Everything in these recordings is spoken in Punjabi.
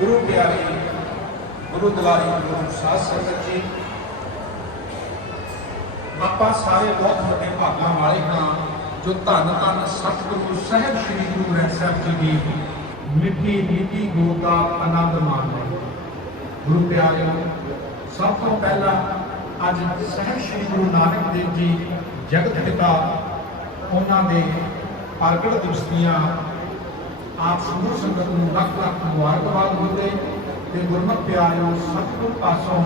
ਗੁਰੂ ਪਿਆਰੀ, ਗੁਰੂ ਦੁਲਾਰੀ ਗੁਰੂ ਸਾਧ ਸੰਗਤ ਜੀ, ਆਪਾਂ ਸਾਰੇ ਬਹੁਤ ਵੱਡੇ ਭਾਗਾਂ ਵਾਲੇ ਹਾਂ, ਜੋ ਧੰਨ ਧੰਨ ਸਤਿਗੁਰੂ ਸਾਹਿਬ ਸ੍ਰੀ ਗੁਰੂ ਗ੍ਰੰਥ ਸਾਹਿਬ ਜੀ ਦੀ ਮਿੱਠੀ ਮਿੱਠੀ ਗੋਦ ਦਾ ਆਨੰਦ ਮਾਣ ਰਹੇ ਗੁਰੂ ਪਿਆਰਿਓ, ਸਭ ਤੋਂ ਪਹਿਲਾਂ ਅੱਜ ਸਾਹਿਬ ਸ੍ਰੀ ਗੁਰੂ ਨਾਨਕ ਦੇਵ ਜੀ, ਜਗਤ ਪਿਤਾ, ਉਹਨਾਂ ਦੇ ਪ੍ਰਗਟ ਦਿਵਸ ਦੀਆਂ ਆਪ ਸਮੂਹ ਸੰਗਤ ਨੂੰ ਲੱਖ ਲੱਖ ਮੁਬਾਰਕਬਾਦ ਹੋਵੇ ਤੇ ਗੁਰਮਤਿ ਪਿਆਰਿਓ ਸਤਿਗੁਰ ਪਾਸੋਂ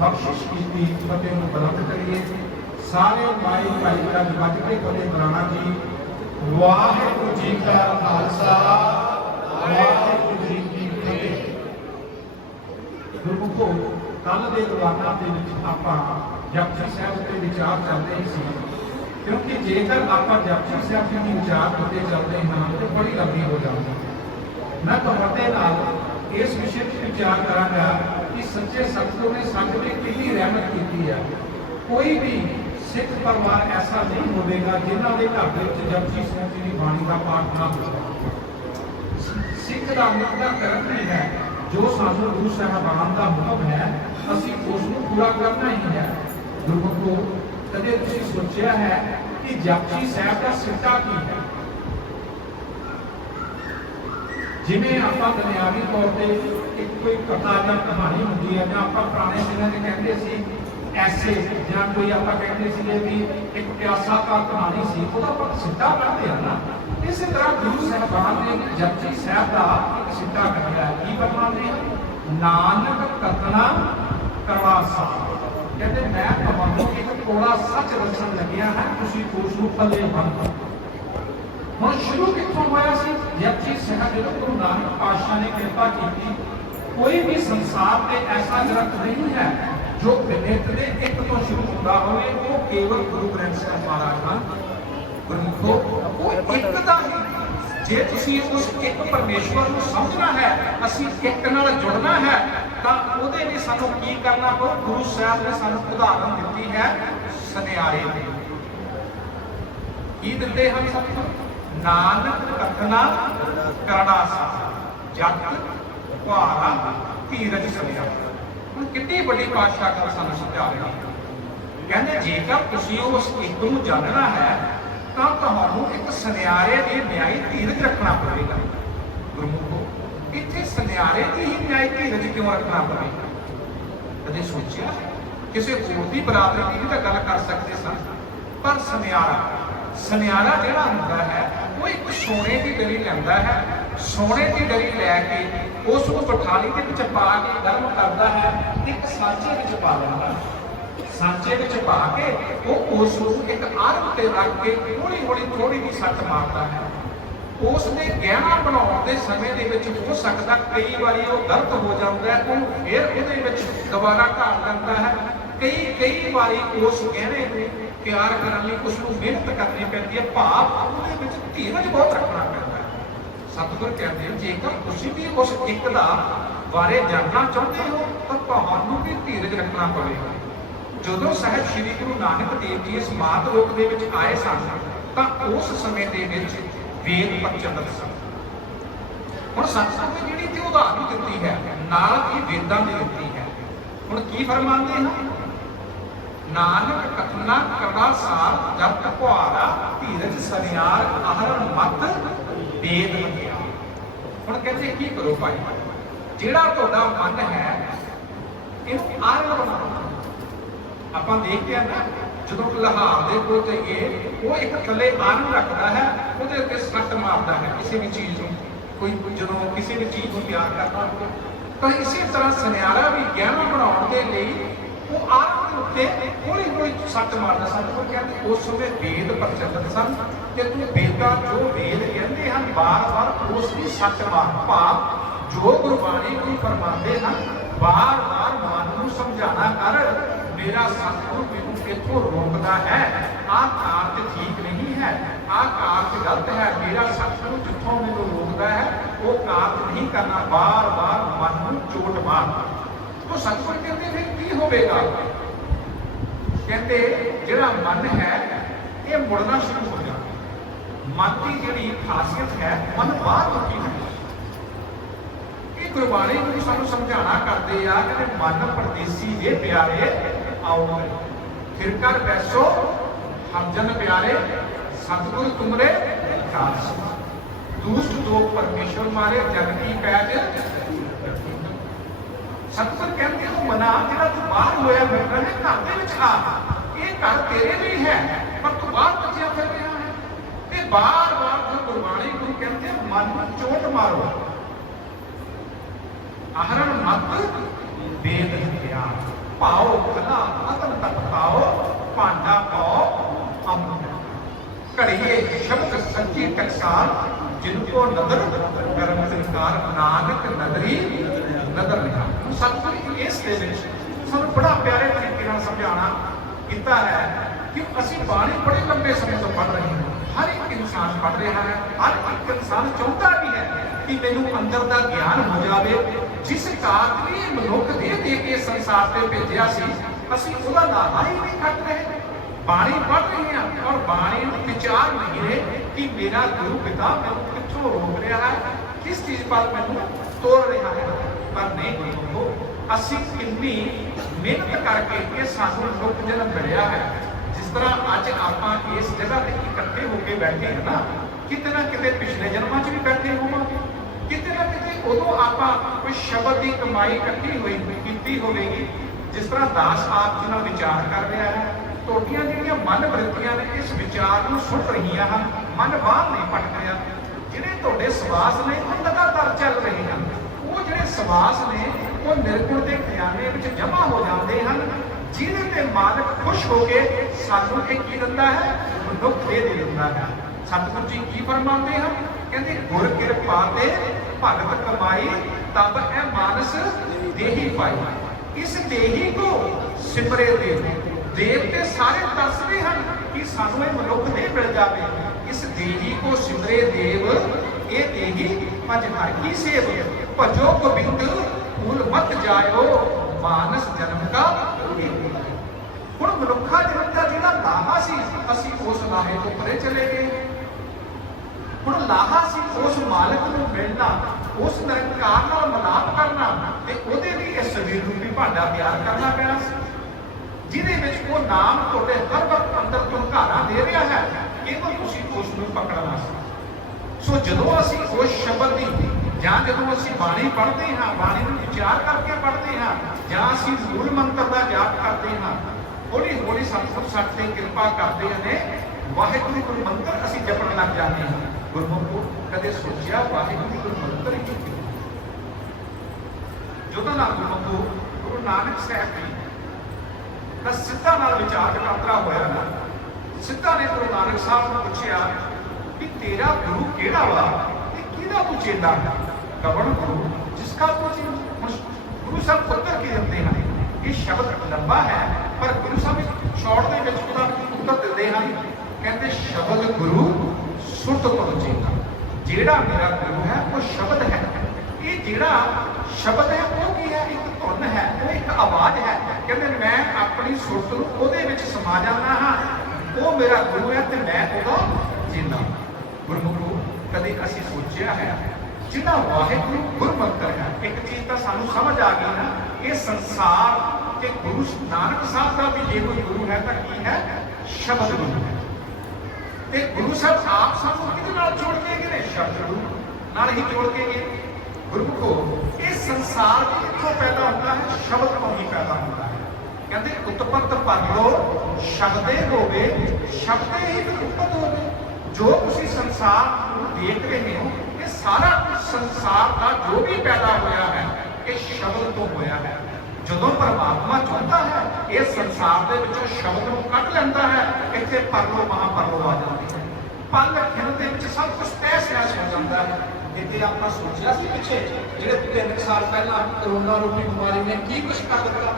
ਬਖਸ਼ਿਸ਼ ਕੀਤੀ, ਫਤਿਹ ਨੂੰ ਬੁਲੰਦ ਕਰੀਏ। ਸਾਰੇ ਮਾਈ ਭਾਈ ਦਾ ਗੱਜ ਕੇ ਫਤਿਹ ਬੁਲਾਣਾ ਜੀ, ਵਾਹਿਗੁਰੂ ਜੀ ਕਾ ਖਾਲਸਾ, ਵਾਹਿਗੁਰੂ ਜੀ ਕੀ ਫਤਿਹ। ਗੁਰਮੁਖੋ ਕੱਲ ਦੇ ਦੀਵਾਨਾਂ ਦੇ ਵਿੱਚ ਆਪਾਂ ਜਪਜੀ ਸਾਹਿਬ ਤੇ ਵਿਚਾਰ ਚੱਲਦੇ ਹੀ ਸੀ। ਕਿਉਂਕਿ ਜੇਕਰ ਆਪਾਂ ਜਪਜੀ ਸਾਹਿਬ ਦੀ ਵਿਚਾਰ ਕਰਦੇ ਚੱਲਦੇ ਹਾਂ, ਤੇ ਬੜੀ ਲੰਬੀ ਹੋ ਜਾਂਦੀ ਹੈ। ਮੈਂ ਤੁਹਾਡੇ ਨਾਲ ਇਸ ਵਿਸ਼ੇ 'ਤੇ ਵਿਚਾਰ ਕਰਾਂਗਾ ਕਿ ਸੱਚੇ ਸਤਿਗੁਰੂ ਨੇ ਸਾਡੇ ਤੇ ਕਿੰਨੀ ਰਹਿਮਤ ਕੀਤੀ ਹੈ ਕੋਈ ਵੀ ਸਿੱਖ ਪਰਿਵਾਰ ਐਸਾ ਨਹੀਂ ਹੋਵੇਗਾ ਜਿਨ੍ਹਾਂ ਦੇ ਘਰ ਦੇ ਵਿੱਚ ਜਪਜੀ ਸਾਹਿਬ ਜੀ ਦੀ ਬਾਣੀ ਦਾ ਪਾਠ ਨਾ ਹੋਵੇ। ਸਿੱਖ ਦਾ ਮੁੱਦਾ ਕਰਮ ਨਹੀਂ ਹੈ, ਜੋ ਸਾਨੂੰ ਗੁਰੂ ਸਾਹਿਬਾਨ ਦਾ ਹੁਕਮ ਹੈ, ਅਸੀਂ ਉਸ ਨੂੰ ਪੂਰਾ ਕਰਨਾ ਹੀ ਹੈ। ਗੁਰਮੁਖੋ, ਕਦੇ ਤੁਸੀਂ ਸੋਚਿਆ ਹੈ ਕਿ ਜਪਜੀ ਸਾਹਿਬ ਦਾ ਸਿੱਟਾ ਕੀ ਹੈ? ਜਿਵੇਂ ਆਪਾਂ ਦੁਨਿਆਵੀ ਤੌਰ ਤੇ ਇੱਕ ਕੋਈ ਕਥਾ ਜਾਂ ਕਹਾਣੀ ਹੁੰਦੀ ਹੈ ਜਾਂ ਆਪਾਂ ਪੁਰਾਣੇ ਦਿਨਾਂ 'ਚ ਕਹਿੰਦੇ ਸੀ ਐਸੇ ਜਾਂ ਕੋਈ ਆਪਾਂ ਕਹਿੰਦੇ ਸੀਗੇ ਵੀ ਇੱਕ ਪਿਆਸਾ ਕਾ ਕਹਾਣੀ ਸੀ, ਉਹਦਾ ਆਪਾਂ ਸਿੱਟਾ ਕੱਢਦੇ ਆ ਨਾ। ਇਸੇ ਤਰ੍ਹਾਂ ਗੁਰੂ ਸਾਹਿਬਾਨ ਨੇ ਜਪਜੀ ਸਾਹਿਬ ਦਾ ਇੱਕ ਸਿੱਟਾ ਕੱਢਿਆ ਕੀ ਫਰਮਾਉਂਦੇ ਨਾਨਕ ਕਤਨਾ ਕਰਵਾ ਸਾਹਿਬ ਕਹਿੰਦੇ, ਮੈਂ ਤੁਹਾਨੂੰ ਇੱਕ ਕੋੜਾ ਸੱਚ ਦੱਸਣ ਲੱਗਿਆ ਹਾਂ, ਤੁਸੀਂ ਉਸ ਨੂੰ ਪੱਲੇ ਬੰਨ੍ਹੋ ਹੁਣ ਸ਼ੁਰੂ ਕਿੱਥੋਂ ਹੋਇਆ ਸੀ, ਜਪਜੀ ਸਾਹਿਬ ਜਦੋਂ ਗੁਰੂ ਨਾਨਕ ਪਾਤਸ਼ਾਹ ਨੇ ਕਿਰਪਾ ਕੀਤੀ, ਕੋਈ ਵੀ ਸੰਸਾਰ ਤੇ ਐਸਾ ਗ੍ਰੰਥ ਨਹੀਂ ਹੈ ਜੋ ਬਿਨੇਤ ਦੇ ਇੱਕ ਤੋਂ ਸ਼ੁਰੂ ਹੁੰਦਾ ਹੋਵੇ, ਉਹ ਕੇਵਲ ਗੁਰੂ ਗ੍ਰੰਥ ਸਾਹਿਬ ਮਹਾਰਾਜ ਦਾ। ਗੁਰਮੁਖੋ, ਉਹ ਇੱਕ ਦਾ ਹੀ ਜੇ ਤੁਸੀਂ ਉਸ ਇੱਕ ਪਰਮੇਸ਼ਵਰ ਨੂੰ ਸਮਝਣਾ ਹੈ, ਅਸੀਂ ਇੱਕ ਨਾਲ ਜੁੜਨਾ ਹੈ, ਤਾਂ ਉਹਦੇ ਲਈ ਸਾਨੂੰ ਕੀ ਕਰਨਾ ਪਊ? ਗੁਰੂ ਸਾਹਿਬ ਨੇ ਸਾਨੂੰ ਉਦਾਹਰਨ ਦਿੱਤੀ ਹੈ, ਸੁਨਿਆਰੇ ਦੀ। ਕੀ ਦਿੰਦੇ ਹਨ ਸਤਿਗੁਰੂ ਨਾਨਕ ਕਥਨਾ ਕਰੜਾ ਸਾ ਜਤ ਕੁਆਰਾ ਧੀਰਜ ਸਭਿਆ ਹੁਣ ਕਿੰਨੀ ਵੱਡੀ ਪਾਤਸ਼ਾਹ ਗੱਲ ਸਾਨੂੰ ਸਮਝਾ ਰਿਹਾ ਕਹਿੰਦੇ, ਜੇਕਰ ਤੁਸੀਂ ਉਸ ਇੱਕ ਨੂੰ ਜਾਣਨਾ ਹੈ, ਤਾਂ ਤੁਹਾਨੂੰ ਇੱਕ ਸੁਨਿਆਰੇ ਦੀ ਨਿਆਈ ਧੀਰਜ ਰੱਖਣਾ ਪਵੇਗਾ। ਗੁਰਮੁਖੋ, ਇੱਥੇ ਸੁਨਿਆਰੇ ਦੀ ਹੀ ਨਿਆਈ ਧੀਰਜ ਕਿਉਂ ਰੱਖਣਾ ਪਵੇਗਾ? ਕਦੇ ਸੋਚਿਆ ਕਿਸੇ ਹੋਰ ਦੀ ਬਰਾਦਰੀ ਦੀ ਵੀ ਤਾਂ ਗੱਲ ਕਰ ਸਕਦੇ ਸਨ। ਪਰ ਸੁਨਿਆਰਾ ਸੁਨਿਆਰਾ ਜਿਹੜਾ ਹੁੰਦਾ ਹੈ ਉਹ ਇੱਕ ਸੋਨੇ ਦੀ ਡਰੀ ਲੈਂਦਾ ਹੈ, ਸੋਨੇ ਦੀ ਡਰੀ ਲੈ ਕੇ ਉਸ ਨੂੰ ਪਠਾਲੀ ਦੇ ਵਿੱਚ ਪਾ ਕੇ ਗਰਮ ਕਰਦਾ ਹੈ ਤੇ ਇੱਕ ਸਾਂਚੇ ਵਿੱਚ ਪਾ ਲੈਂਦਾ ਹੈ। ਸਾਂਚੇ ਵਿੱਚ ਪਾ ਕੇ ਉਹ ਉਸ ਨੂੰ ਇੱਕ ਆਰਮ ਤੇ ਰੱਖ ਕੇ ਹੌਲੀ ਹੌਲੀ ਥੋੜੀ ਜਿਹੀ ਸੱਟ ਮਾਰਦਾ ਹੈ। ਉਸ ਦੇ ਗਹਿਣਾ ਬਣਾਉਣ ਦੇ ਸਮੇਂ ਦੇ ਵਿੱਚ ਹੋ ਸਕਦਾ ਕਈ ਵਾਰੀ ਉਹ ਗਲਤ ਹੋ ਜਾਂਦਾ ਹੈ ਉਹ ਫਿਰ ਉਹਦੇ ਵਿੱਚ ਦੁਬਾਰਾ ਢਾਲ ਲੈਂਦਾ ਹੈ। ਕਈ ਕਈ ਵਾਰੀ ਉਸ ਗਹਿਣੇ ਨੂੰ ਪਿਆਰ ਕਰਨ ਲਈ ਉਸ ਨੂੰ ਮਿਹਨਤ ਕਰਨੀ ਪੈਂਦੀ ਹੈ ਭਾਵ ਉਹਦੇ ਵਿੱਚ ਧੀਰਜ ਬਹੁਤ ਰੱਖਣਾ ਪੈਂਦਾ ਹੈ। ਸਤਿਗੁਰ ਕਹਿੰਦੇ ਨੇ, ਜੇਕਰ ਤੁਸੀਂ ਵੀ ਉਸ ਇੱਕ ਦਾ ਬਾਰੇ ਜਾਣਨਾ ਚਾਹੁੰਦੇ ਹੋ ਤਾਂ ਤੁਹਾਨੂੰ ਵੀ ਧੀਰਜ ਰੱਖਣਾ ਪਵੇਗਾ। ਜਦੋਂ ਸਾਹਿਬ ਸ੍ਰੀ ਗੁਰੂ ਨਾਨਕ ਦੇਵ ਜੀ ਇਸ ਮਾਤ ਲੋਕ ਦੇ ਵਿੱਚ ਆਏ ਸਨ ਤਾਂ ਉਸ ਸਮੇਂ ਦੇ ਵਿੱਚ ਵੇਦ ਪ੍ਰਚਲਿਤ ਸਨ। ਹੁਣ ਸਤਿਗੁਰ ਨੇ ਜਿਹੜੀ ਤੇ ਉਦਾਹਰਨ ਦਿੱਤੀ ਹੈ ਨਾਲ ਹੀ ਵੇਦਾਂ ਦੀ ਦਿੱਤੀ ਹੈ। ਹੁਣ ਕੀ ਫਰਮਾਉਂਦੇ ਹਨ? ਨਾਨਕ ਕਥਨਾ ਕਰਦਾ ਸਾਰ ਜਬ ਤੱਕ ਧੀਰਜ ਸਨਿਆਰ ਆਹਰਨ ਮਤ, ਵੇਦ ਮੰਨਿਆ ਹੁਣ ਕਹਿੰਦੇ, ਕੀ ਕਰੋ ਭਾਈ? ਜਿਹੜਾ ਤੁਹਾਡਾ ਮਨ ਹੈ ਇਹਨੂੰ ਆਰਨ ਬਣਾਓ ਆਪਾਂ ਦੇਖਦੇ ਆ ਨਾ, ਜਦੋਂ ਲਹਾਰ ਦੇ ਕੋਲ ਜਾਈਏ, ਉਹ ਇੱਕ ਥੱਲੇ ਆਰਨ ਰੱਖਦਾ ਹੈ, ਉਹਦੇ ਉੱਤੇ ਸੱਟ ਮਾਰਦਾ ਹੈ, ਕਿਸੇ ਵੀ ਚੀਜ਼ ਨੂੰ। ਕੋਈ ਜਦੋਂ ਕਿਸੇ ਵੀ ਚੀਜ਼ ਨੂੰ ਤਿਆਰ ਕਰਦਾ ਹੋਵੇ, ਤਾਂ ਇਸੇ ਤਰ੍ਹਾਂ ਸੁਨਿਆਰਾ ਵੀ ਗਹਿਣਾ ਬਣਾਉਣ ਦੇ ਲਈ ਉਹ ਆਰਨ ਦੇ ਉੱਤੇ ਹੌਲੀ ਹੌਲੀ ਸੱਟ ਮਾਰਦਾ ਸਨ ਉਹ ਕਹਿੰਦੇ, ਉਸ ਸਮੇਂ ਵੇਦ ਪ੍ਰਚਲਿਤ ਸਨ ਤੇ ਤੂੰ ਵੇਦਾਂ ਜੋ ਵੇਦ ਕਹਿੰਦੇ ਹਨ ਬਾਰ-ਬਾਰ ਉਸ ਦੀ ਸੱਟ ਮਾਰ, ਭਾਵ ਜੋ ਗੁਰਬਾਣੀ ਨੂੰ ਫਰਮਾਉਂਦੇ ਹਨ ਬਾਰ-ਬਾਰ ਮਨ ਨੂੰ ਸਮਝਾਣਾ ਕਰ, ਮੇਰਾ ਸਤਿਗੁਰੂ ਮੈਨੂੰ ਕਿੱਥੋਂ ਰੋਕਦਾ ਹੈ, ਆਹ ਕਾਰਜ ਠੀਕ ਨਹੀਂ ਹੈ, ਆਹ ਕਾਰਜ ਗਲਤ ਹੈ, ਮੇਰਾ ਸਤਿਗੁਰੂ ਜਿੱਥੋਂ ਮੈਨੂੰ ਰੋਕਦਾ ਹੈ, ਉਹ ਕਾਰਜ ਨਹੀਂ ਕਰਨਾ ਬਾਰ-ਬਾਰ ਮਨ ਨੂੰ ਚੋਟ ਮਾਰ ਉਹ ਸਤਿਗੁਰ ਕਹਿੰਦੇ ਫਿਰ ਕੀ ਹੋਵੇਗਾ? ਕਹਿੰਦੇ ਜਿਹੜਾ ਮਨ ਹੈ, ਇਹ ਮੁੜਨਾ ਸ਼ੁਰੂ ਹੋ ਜਾਣਾ ਮਨ ਦੀ ਜਿਹੜੀ ਖਾਸੀਅਤ ਹੈ, ਮਨ ਬਾਹਰ ਮੁਕੀ ਹੈ ਇਹ ਗੁਰਬਾਣੀ ਨੂੰ ਸਾਨੂੰ ਸਮਝਾਣਾ ਕਰਦੇ ਆ ਕਿ ਮਨ ਪਰਦੇਸੀ ਜੇ ਪਿਆਰੇ, ਆਓ ਫਿਰ ਕਰ ਬੈਸੋ ਹਮ ਪਿਆਰੇ, ਸਤਿਗੁਰ ਤੁਮਰੇ ਦਾਸ ਦੂਸਤ ਦੋ ਪਰਮੇਸ਼ਵਰ ਮਾਰੇ ਜਗ ਕੀ ਪੈਜ ਸਤਿਗੁਰ ਕਹਿੰਦੇ ਉਹ ਮਨਾ ਜਿਹੜਾ ਤੂੰ ਬਾਹਰ ਹੋਇਆ ਫਿਰਦਾ ਹੈ, ਘਰ ਦੇ ਵਿੱਚ ਆ। ਇਹ ਘਰ ਤੇਰੇ ਲਈ ਹੈ, ਪਰ ਤੂੰ ਬਾਹਰ ਭੱਜਿਆ ਫਿਰ ਰਿਹਾ ਹੈ। ਇਹ ਬਾਰ-ਬਾਰ ਜੋ ਗੁਰਬਾਣੀ ਗੁਰੂ ਕਹਿੰਦੇ ਮਨ ਨੂੰ ਚੋਟ ਮਾਰੋ। ਆਹਰਣ ਮਤ, ਵੇਦ ਹਥਿਆਰ ਪਾਓ ਕਲਾ ਅਤਨ ਤੱਕ ਪਾਓ, ਭਾਂਡਾ ਪਾਓ, ਅੰਮ੍ਰਿਤ ਘੜੀਏ ਸ਼ਬਦ ਸੱਚੀ ਟਕਸਾਲ, ਜਿਨ ਕੋ ਨਦਰ, ਕਰਮ ਸੰਕਾਰ ਨਾਨਕ ਨਦਰੀ ਨਦਰ ਲਿਖਾ। ਸਤਿਗੁਰੂ ਇਸ ਦੇ ਵਿੱਚ ਸਾਨੂੰ ਬੜਾ ਪਿਆਰੇ ਤਰੀਕੇ ਨਾਲ ਸਮਝਾਉਣਾ ਕੀਤਾ ਹੈ ਕਿ ਅਸੀਂ ਬਾਣੀ ਬੜੇ ਲੰਬੇ ਸਮੇਂ ਤੋਂ ਪੜ੍ਹ ਰਹੇ ਹਾਂ। ਹਰ ਇੱਕ ਇਨਸਾਨ ਪੜ੍ਹ ਰਿਹਾ ਹੈ, ਹਰ ਇੱਕ ਇਨਸਾਨ ਚਾਹੁੰਦਾ ਵੀ ਹੈ ਕਿ ਮੈਨੂੰ ਅੰਦਰ ਦਾ ਗਿਆਨ ਹੋ ਜਾਵੇ। ਜਿਸ ਕਾਰਨ ਇਹ ਮਨੁੱਖ ਦੇ ਦੇ ਕੇ ਸੰਸਾਰ ਤੇ ਭੇਜਿਆ ਸੀ, ਅਸੀਂ ਉਹਦਾ ਨਾਮ ਹੀ ਨਹੀਂ ਕੱਟ ਰਹੇ। ਬਾਣੀ ਪੜ੍ਹ ਰਹੇ ਹਾਂ ਔਰ ਬਾਣੀ ਨੂੰ ਵਿਚਾਰ ਨਹੀਂ ਰਹੇ ਕਿ ਮੇਰਾ ਗੁਰੂ ਪਿਤਾ ਮੈਨੂੰ ਕਿੱਥੋਂ ਰੋਕ ਰਿਹਾ ਹੈ। ਕਿਸ ਚੀਜ਼ ਪਰ ਮੈਨੂੰ ਤੋੜ ਰਿਹਾ ਪਰ ਨਹੀਂ ਗੁਰੂ ਅਸੀਂ ਕਿੰਨੀ ਮਿਹਨਤ ਕਰਕੇ ਇਹ ਸਾਨੂੰ ਲੋਕ ਜਨਮ ਮਿਲਿਆ ਹੈ, ਜਿਸ ਤਰ੍ਹਾਂ ਅੱਜ ਆਪਾਂ ਇਸ ਜਗ੍ਹਾ ਤੇ ਇਕੱਠੇ ਹੋ ਕੇ ਬੈਠੇ ਹਾਂ ਨਾ, ਕਿਤੇ ਨਾ ਕਿਤੇ ਪਿਛਲੇ ਜਨਮਾਂ 'ਚ ਵੀ ਬੈਠੇ ਹੋਵਾਂਗੇ। ਕਿਤੇ ਨਾ ਕਿਤੇ ਉਦੋਂ ਆਪਾਂ ਕੋਈ ਸ਼ਬਦ ਦੀ ਕਮਾਈ ਇਕੱਠੀ ਹੋਈ, ਕੀਤੀ ਹੋਵੇਗੀ, ਜਿਸ ਤਰ੍ਹਾਂ ਦਾਸ ਆਪ ਜੀ ਨਾਲ ਵਿਚਾਰ ਕਰ ਰਿਹਾ ਹੈ। ਤੁਹਾਡੀਆਂ ਜਿਹੜੀਆਂ ਮਨ ਬ੍ਰਿਤੀਆਂ ਨੇ ਇਸ ਵਿਚਾਰ ਨੂੰ ਸੁੱਟ ਰਹੀਆਂ ਹਨ, ਮਨ ਬਾਹਰ ਨਹੀਂ ਭਟਕ ਰਿਹਾ। ਜਿਹੜੇ ਤੁਹਾਡੇ ਸਵਾਸ ਨੇ ਉਹ ਲਗਾਤਾਰ ਚੱਲ ਰਹੇ ਹਨ। ਜਿਹੜੇ ਸਵਾਸ ਨੇ, ਉਹ ਨਿਰਗੁਣ ਦੇ ਖਿਆਲੇ ਵਿੱਚ ਜਮ੍ਹਾਂ ਹੋ ਜਾਂਦੇ ਹਨ, ਜਿਹਦੇ ਤੇ ਮਾਲਕ ਖੁਸ਼ ਹੋ ਕੇ ਸਾਨੂੰ ਇਹ ਕੀ ਦਿੰਦਾ ਹੈ? ਮਨੁੱਖ ਦੇ ਦਿੰਦਾ ਹੈ। ਸਤਿਗੁਰੂ ਜੀ ਕੀ ਫਰਮਾਉਂਦੇ ਹਨ? ਕਹਿੰਦੇ, ਗੁਰ ਕਿਰਪਾ ਤੇ ਭਗਤ ਕਮਾਈ, ਤਬ ਇਹ ਮਾਨਸ ਦੇਹੀ ਪਾਈ। ਇਸ ਦੇਹੀ ਕੋ ਸਿਮਰੇ ਦੇ ਦੇਵਤੇ ਸਾਰੇ ਦੱਸਦੇ ਹਨ ਕਿ ਸਾਨੂੰ ਇਹ ਮਨੁੱਖ ਨਹੀਂ ਮਿਲ ਜਾਵੇ। ਇਸ ਦੇਹੀ ਕੋ ਸਿਮਰੇ ਦੇਵ ਇਹ ਦੇਹੀ ਭਜ ਹਰ ਕੀ ਸੇਵ। ਭਜੋ ਗੋਬਿੰਦ, ਭੂਲ ਮਤ ਜਾਇਓ, ਮਾਨਸ ਜਨਮ ਕਾ ਹੁਣ ਮਨੁੱਖਾ ਜਨਮ ਦਾ ਜਿਹੜਾ ਲਾਹਾ ਸੀ, ਅਸੀਂ ਉਸ ਲਾਹੇ ਤੋਂ ਪਰੇ ਚਲੇ ਗਏ। ਹੁਣ ਲਾਹਾ ਸੀ, ਉਸ ਮਾਲਕ ਨੂੰ ਮਿਲਣਾ, ਉਸ ਨਿਰੰਕਾਰ ਨਾਲ ਮਲਾਪ ਕਰਨਾ ਤੇ ਉਹਦੇ ਲਈ ਇਸ ਸਰੀਰ ਰੂਪੀ ਭਾਂਡਾ ਤਿਆਰ ਕਰਨਾ ਪੈਣਾ ਸੀ। ਜਿਹਦੇ ਵਿੱਚ ਉਹ ਨਾਮ ਤੁਹਾਡੇ ਹਰ ਵਕਤ ਅੰਦਰ ਤੁਮਕਾਰਾ ਦੇ ਰਿਹਾ ਹੈ ਇਹਨੂੰ ਤੁਸੀਂ ਉਸ ਨੂੰ ਪਕੜਨਾ ਸੀ। ਸੋ ਜਦੋਂ ਅਸੀਂ ਉਸ ਸ਼ਬਦ ਦੀ ਜਾਂ ਜਦੋਂ ਅਸੀਂ ਬਾਣੀ ਪੜ੍ਹਦੇ ਹਾਂ, ਬਾਣੀ ਨੂੰ ਵਿਚਾਰ ਕਰਕੇ ਪੜ੍ਹਦੇ ਹਾਂ, ਜਾਂ ਅਸੀਂ ਮੂਲ ਮੰਤਰ ਦਾ ਜਾਪ ਕਰਦੇ ਹਾਂ ਹੌਲੀ ਹੌਲੀ ਸਤਿਗੁਰ ਸਾਡੇ ਤੇ ਕਿਰਪਾ ਕਰਦੇ ਨੇ, ਵਾਹਿਗੁਰੂ ਗੁਰੂ ਮੰਤਰ ਅਸੀਂ ਜਪਣ ਲੱਗ ਜਾਂਦੇ ਹਾਂ। ਗੁਰਮੁਖੋ, ਕਦੇ ਸੋਚਿਆ ਵਾਹਿਗੁਰੂ ਗੁਰੂ ਮੰਤਰ ਹੀ ਜਦੋਂ ਨਾ ਗੁਰਮੁਖੋ, ਗੁਰੂ ਨਾਨਕ ਸਾਹਿਬ ਜੀ ਦਾ ਸਿੱਧਾ ਨਾਲ ਵਿਚਾਰ ਵਟਾਂਦਰਾ ਹੋਇਆ ਨਾ, ਸਿੱਧਾ ਨੇ ਗੁਰੂ ਨਾਨਕ ਸਾਹਿਬ ਨੂੰ ਪੁੱਛਿਆ ਵੀ ਤੇਰਾ ਗੁਰੂ ਕਿਹੜਾ ਵਾ ਤੇ ਕਿਹਦਾ ਤੂੰ ਚੇਲਾ? ਕਵਣ ਗੁਰੂ? ਜਿਸ ਕਾ ਤੁਸੀਂ ਗੁਰੂ ਸਾਹਿਬ ਉੱਤਰ ਕੀ ਦਿੰਦੇ ਹਨ? ਇਹ ਸ਼ਬਦ ਲੰਬਾ ਹੈ, ਪਰ ਗੁਰੂ ਸਾਹਿਬ ਸ਼ਾਰਟ ਦੇ ਵਿੱਚ ਉਹਦਾ ਉੱਤਰ ਦਿੰਦੇ ਹਨ। ਕਹਿੰਦੇ ਸ਼ਬਦ ਗੁਰੂ ਸੁਰਤ ਤੋਂ ਚੇਲਾ। ਜਿਹੜਾ ਮੇਰਾ ਗੁਰੂ ਹੈ, ਉਹ ਸ਼ਬਦ ਹੈ। ਇਹ ਜਿਹੜਾ ਸ਼ਬਦ ਹੈ, ਉਹ ਕੀ ਹੈ? ਇੱਕ ਧੁਨ ਹੈ, ਉਹ ਇੱਕ ਆਵਾਜ਼ ਹੈ। ਕਹਿੰਦੇ ਮੈਂ ਆਪਣੀ ਸੁਰਤ ਨੂੰ ਉਹਦੇ ਵਿੱਚ ਸਮਾ ਜਾਂਦਾ ਹਾਂ। ਉਹ ਮੇਰਾ ਗੁਰੂ ਹੈ ਤੇ ਮੈਂ ਉਹਦਾ ਜਿੰਦਾ ਗੁਰਮੁਖੋ ਕਦੇ ਅਸੀਂ ਸੋਚਿਆ ਹੈ ਜਿਹੜਾ ਵਾਹਿਗੁਰੂ ਗੁਰਮੰਤਰ ਹੈ, ਇੱਕ ਚੀਜ਼ ਤਾਂ ਸਾਨੂੰ ਸਮਝ ਆ ਗਈ ਨਾ, ਇਹ ਸੰਸਾਰ ਤੇ ਗੁਰੂ ਨਾਨਕ ਸਾਹਿਬ ਦਾ ਵੀ ਜੇ ਕੋਈ ਗੁਰੂ ਹੈ ਤਾਂ ਕੀ ਹੈ? ਸ਼ਬਦ ਗੁਰੂ ਹੈ। ਤੇ ਗੁਰੂ ਸਾਹਿਬ ਆਪ ਸਾਨੂੰ ਕਿਹਦੇ ਨਾਲ ਜੋੜ ਕੇ ਗਏ ਨੇ? ਸ਼ਬਦ ਗੁਰੂ ਨਾਲ ਹੀ ਜੋੜ ਕੇ ਗਏ। ਗੁਰਮੁਖੋ, ਇਹ ਸੰਸਾਰ ਕਿੱਥੋਂ ਪੈਦਾ ਹੁੰਦਾ ਹੈ, ਸ਼ਬਦ ਤੋਂ ਹੀ ਪੈਦਾ ਹੁੰਦਾ ਹੈ। ਕਹਿੰਦੇ ਉਤਪਤ ਪਰਲੋ ਸ਼ਬਦੇ ਹੋਵੇ, ਸ਼ਬਦੇ ਹੀ ਉਤਪਤ ਹੋਵੇ। ਜੋ ਤੁਸੀਂ ਸੰਸਾਰ ਨੂੰ ਦੇਖ ਰਹੇ ਹੋ, ਇਹ ਸਾਰਾ ਕੁਝ ਸੰਸਾਰ ਦਾ ਜੋ ਵੀ ਪੈਦਾ ਹੋਇਆ ਹੈ, ਇਹ ਸ਼ਬਦ ਤੋਂ ਹੋਇਆ ਹੈ। ਜਦੋਂ ਪਰਮਾਤਮਾ ਚਾਹੁੰਦਾ ਹੈ, ਇਹ ਸੰਸਾਰ ਦੇ ਵਿੱਚੋਂ ਸ਼ਬਦ ਨੂੰ ਕੱਢ ਲੈਂਦਾ ਹੈ, ਇੱਥੇ ਪਰਲੋ ਮਹਾਪਰਲੋ ਆ ਜਾਂਦੀ ਹੈ। ਪਲ ਖਿਣ ਦੇ ਵਿੱਚ ਸਭ ਕੁਝ ਤੈਸ ਨੈਸ ਹੋ ਜਾਂਦਾ ਹੈ। ਇੱਥੇ ਆਪਾਂ ਸੋਚਿਆ ਸੀ ਪਿੱਛੇ, ਜਿਹੜੇ ਤਿੰਨ ਸਾਲ ਪਹਿਲਾਂ ਕਰੋਨਾ ਰੂਪੀ ਬਿਮਾਰੀ ਨੇ ਕੀ ਕੁਝ ਕਰ ਦਿੱਤਾ?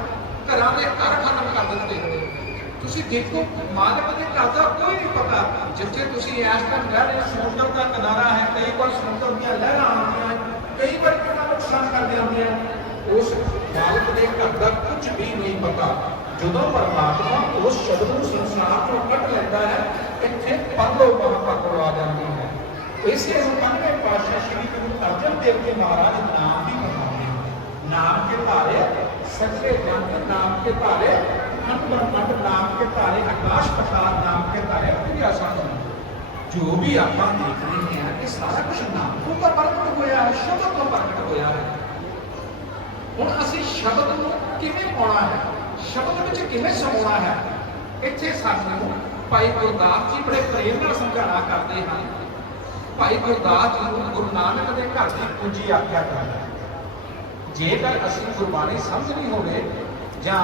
ਘਰਾਂ ਦੇ ਘਰ ਖਤਮ ਕਰ ਦਿੱਤੇ। ਤੁਸੀਂ ਦੇਖੋ ਮਾਲਕ ਦੇ ਘਰ ਦਾ ਕੋਈ ਨਹੀਂ ਪਤਾ, ਜਿੱਥੇ ਤੁਸੀਂ ਇਸ ਟਾਈਮ ਰਹਿ ਰਹੇ ਸਮੁੰਦਰ ਦਾ ਕਿਨਾਰਾ ਹੈ, ਕਈ ਵਾਰ ਸਮੁੰਦਰ ਦੀਆਂ ਲਹਿਰਾਂ ਆਉਂਦੀਆਂ ਕਈ ਵਾਰ ਕਿੰਨਾ ਨੁਕਸਾਨ ਕਰ ਦਿੰਦੀਆਂ ਉਸ ਮਾਲਕ ਦੇ ਘਰ ਦਾ ਕੁਝ ਵੀ ਨਹੀਂ ਪਤਾ। ਜਦੋਂ ਪਰਮਾਤਮਾ ਉਸ ਸ਼ਬਦ ਨੂੰ ਸੰਸਾਰ ਤੋਂ ਕੱਢ ਲੈਂਦਾ ਹੈ, ਇੱਥੇ ਪਰਲੋਕ ਮਹਾਂਪਰਲੋ ਆ ਜਾਂਦੀ ਹੈ। ਇਸੇ ਨੂੰ ਪੰਜਵੇਂ ਪਾਤਸ਼ਾਹ ਸ੍ਰੀ ਗੁਰੂ ਅਰਜਨ ਦੇਵ ਜੀ ਮਹਾਰਾਜ ਨਾਮ ਵੀ ਕਹਾਉਂਦੇ ਨਾਮ ਕੇ ਧਾਰੇ, ਸੱਚੇ ਜਨ ਨਾਮ ਕੇ ਧਾਰੇ तारे खंड ब्रह्मांड नाम के तारे आकाश पताल नाम के तारे पूरी आसान सुनो ਜੋ ਵੀ ਆਪਾਂ ਦੇਖ ਰਹੇ ਹਾਂ ਇਹ ਸਾਰਾ ਕੁਝ ਨਾਮ ਤੋਂ ਤਾਂ ਪ੍ਰਗਟ ਹੋਇਆ ਹੈ ਸ਼ਬਦ ਤੋਂ ਪ੍ਰਗਟ ਹੋਇਆ ਹੈ ਹੁਣ ਅਸੀਂ ਸ਼ਬਦ ਨੂੰ ਕਿਵੇਂ ਪਾਉਣਾ ਹੈ ਸ਼ਬਦ ਵਿੱਚ ਕਿਵੇਂ ਸਮਾਉਣਾ ਹੈ ਇੱਥੇ ਸਾਨੂੰ ਭਾਈ ਗੁਰਦਾਸ ਜੀ ਬੜੇ ਪ੍ਰੇਮ ਨਾਲ ਸਮਝਾਣਾ ਕਰਦੇ ਹਨ ਭਾਈ ਗੁਰਦਾਸ ਜੀ ਨੂੰ ਗੁਰੂ ਨਾਨਕ ਦੇ ਘਰ ਦੀ ਪੂੰਜੀ ਆਖਿਆ ਕਰਦਾ ਹੈ ਜੇਕਰ ਅਸੀਂ ਗੁਰਬਾਣੀ ਸਮਝਣੀ ਹੋਵੇ ਜਾਂ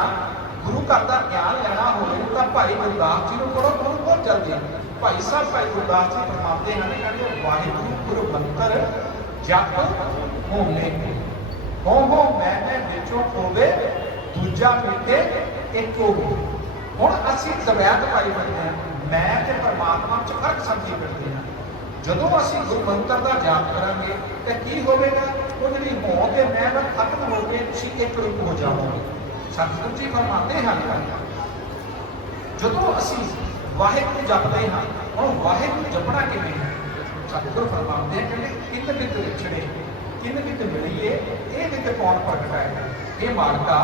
ਗੁਰੂ ਘਰ ਦਾ ਗਿਆਨ ਲੈਣਾ ਹੋਵੇ ਤਾਂ ਭਾਈ ਗੁਰਦਾਸ ਜੀ ਨੂੰ ਕੋਲੋਂ ਕੋਲ ਬਹੁਤ ਜਲਦੀ। ਭਾਈ ਸਾਹਿਬ, ਭਾਈ ਗੁਰਦਾਸ ਜੀ ਫਰਮਾਉਂਦੇ ਹਨ ਕਹਿੰਦੇ, ਵਾਹਿਗੁਰੂ, ਗੁਰੂ ਮੰਤਰ ਜਪ ਹੋਮੇ ਹੋ ਹੋ ਮੈਂ ਮੈਂ ਵਿੱਚੋਂ ਹੋਵੇ, ਦੂਜਾ ਮਿੱਟੇ ਇੱਕ ਹੋਵੇ। ਹੁਣ ਅਸੀਂ ਦਵੈਤ ਭਾਈ ਬੰਦੇ ਮੈਂ ਤੇ ਪਰਮਾਤਮਾ ਚ ਫ਼ਰਕ ਸਮਝੀ ਫਿਰਦੇ ਹਾਂ। ਜਦੋਂ ਅਸੀਂ ਗੁਰੂ ਮੰਤਰ ਦਾ ਜਾਪ ਕਰਾਂਗੇ, ਤਾਂ ਕੀ ਹੋਵੇਗਾ? ਉਹ ਜਿਹੜੀ ਹੋਂ ਤੇ ਮੈਂ ਖਤਮ ਹੋ ਕੇ ਤੁਸੀਂ ਇੱਕ ਰੂਪ ਹੋ ਜਾਵੋਗੇ। ਸਤਿਗੁਰੂ ਜੀ ਫਰਮਾਉਂਦੇ ਹਨ ਜਦੋਂ ਅਸੀਂ ਵਾਹਿਗੁਰੂ ਜਪਦੇ ਹਾਂ ਹੁਣ ਵਾਹਿਗੁਰੂ ਜਪਣਾ ਕਿਵੇਂ ਹੈ? ਸਤਿਗੁਰੂ ਫਰਮਾਉਂਦੇ ਹਨ ਕਹਿੰਦੇ, ਕਿੰਨ ਕਿਤ ਵਿਛੜੇ ਕਿੰਨ ਕਿਤ ਮਿਲੀਏ ਇਹ ਕਿਤ ਕੌਣ ਪ੍ਰਗਟਾਏ ਇਹ ਮਾਲਕਾ,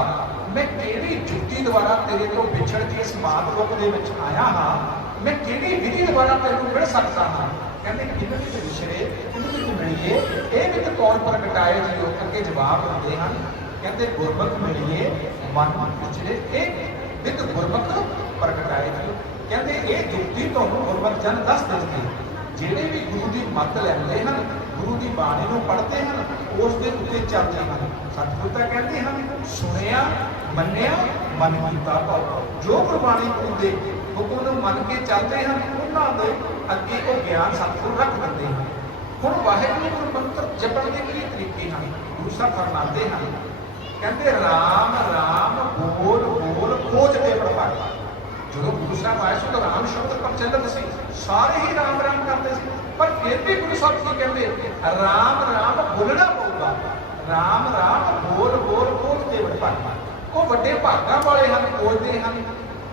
ਮੈਂ ਕਿਹੜੀ ਜੁਗਤੀ ਦੁਆਰਾ ਤੇਰੇ ਤੋਂ ਵਿਛੜ ਕੇ ਇਸ ਮਾਤ ਲੋਕ ਦੇ ਵਿੱਚ ਆਇਆ ਹਾਂ? ਮੈਂ ਕਿਹੜੀ ਵਿਧੀ ਦੁਆਰਾ ਤੈਨੂੰ ਮਿਲ ਸਕਦਾ ਹਾਂ? ਕਹਿੰਦੇ, ਕਿੰਨ ਕਿਤ ਵਿਛੜੇ ਕਿੰਨ ਕਿਤ ਮਿਲੀਏ ਇਹ ਕਿਤ ਕੌਣ ਪ੍ਰਗਟਾਏ? ਜੀ, ਉਹ ਅੱਗੇ ਜਵਾਬ ਦਿੰਦੇ ਹਨ। ਕਹਿੰਦੇ, ਗੁਰਮੁਖ ਮਿਲੀਏ ਮਨ ਵਿਚਰੇ ਇਹ ਵਿਦ ਗੁਰਮੁਖ ਪ੍ਰਗਟਾਏ ਜੀ ਕਹਿੰਦੇ, ਇਹ ਜੁਗਤੀ ਤੁਹਾਨੂੰ ਗੁਰਮੁਖ ਜਨ ਦੱਸ ਦਿੰਦੇ ਜਿਹੜੇ ਵੀ ਗੁਰੂ ਦੀ ਮੱਤ ਲੈਂਦੇ ਹਨ, ਗੁਰੂ ਦੀ ਬਾਣੀ ਨੂੰ ਪੜ੍ਹਦੇ ਹਨ, ਉਸ ਦੇ ਉੱਤੇ ਚੱਲਦੇ ਹਨ। ਸਤਿਗੁਰੂ ਤਾਂ ਕਹਿੰਦੇ ਹਨ, ਸੁਣਿਆ, ਮੰਨਿਆ, ਮਨ ਕੀਤਾ ਭਾਉ ਜੋ ਗੁਰਬਾਣੀ ਗੁਰੂ ਦੇ ਹੁਕਮ ਨੂੰ ਮੰਨ ਕੇ ਚੱਲਦੇ ਹਨ, ਉਹਨਾਂ ਦੇ ਅੱਗੇ ਉਹ ਗਿਆਨ ਸਤਿਗੁਰ ਰੱਖ ਦਿੰਦੇ ਹਨ। ਹੁਣ ਵਾਹਿਗੁਰੂ ਗੁਰੂ ਮੰਤਰ ਜਪਣ ਦੇ ਕਈ ਤਰੀਕੇ ਹਨ? ਗੁਰੂ ਸਾਹਿਬ ਫਰਮਾਉਂਦੇ ਹਨ ਕਹਿੰਦੇ ਰਾਮ ਰਾਮ ਬੋਲ ਬੋਲ, ਖੋਜ ਤੇ ਪ੍ਰਭਾਤਾ ਜਦੋਂ ਗੁਰੂ ਸਾਹਿਬ ਆਏ ਸੀ ਤਾਂ ਰਾਮ ਸ਼ਬਦ ਪ੍ਰਚਲਿਤ ਸੀ। ਸਾਰੇ ਹੀ ਰਾਮ ਰਾਮ ਕਰਦੇ ਸੀ। ਪਰ ਫਿਰ ਵੀ ਗੁਰੂ ਸਾਹਿਬ ਕੀ ਕਹਿੰਦੇ? ਰਾਮ ਰਾਮ ਬੋਲਣਾ ਪਊਗਾ। ਰਾਮ ਰਾਮ ਬੋਲ ਬੋਲ, ਖੋਜ ਤੇ ਪ੍ਰਭਾਤਾ ਉਹ ਵੱਡੇ ਭਾਗਾਂ ਵਾਲੇ ਹਨ, ਖੋਜਦੇ ਹਨ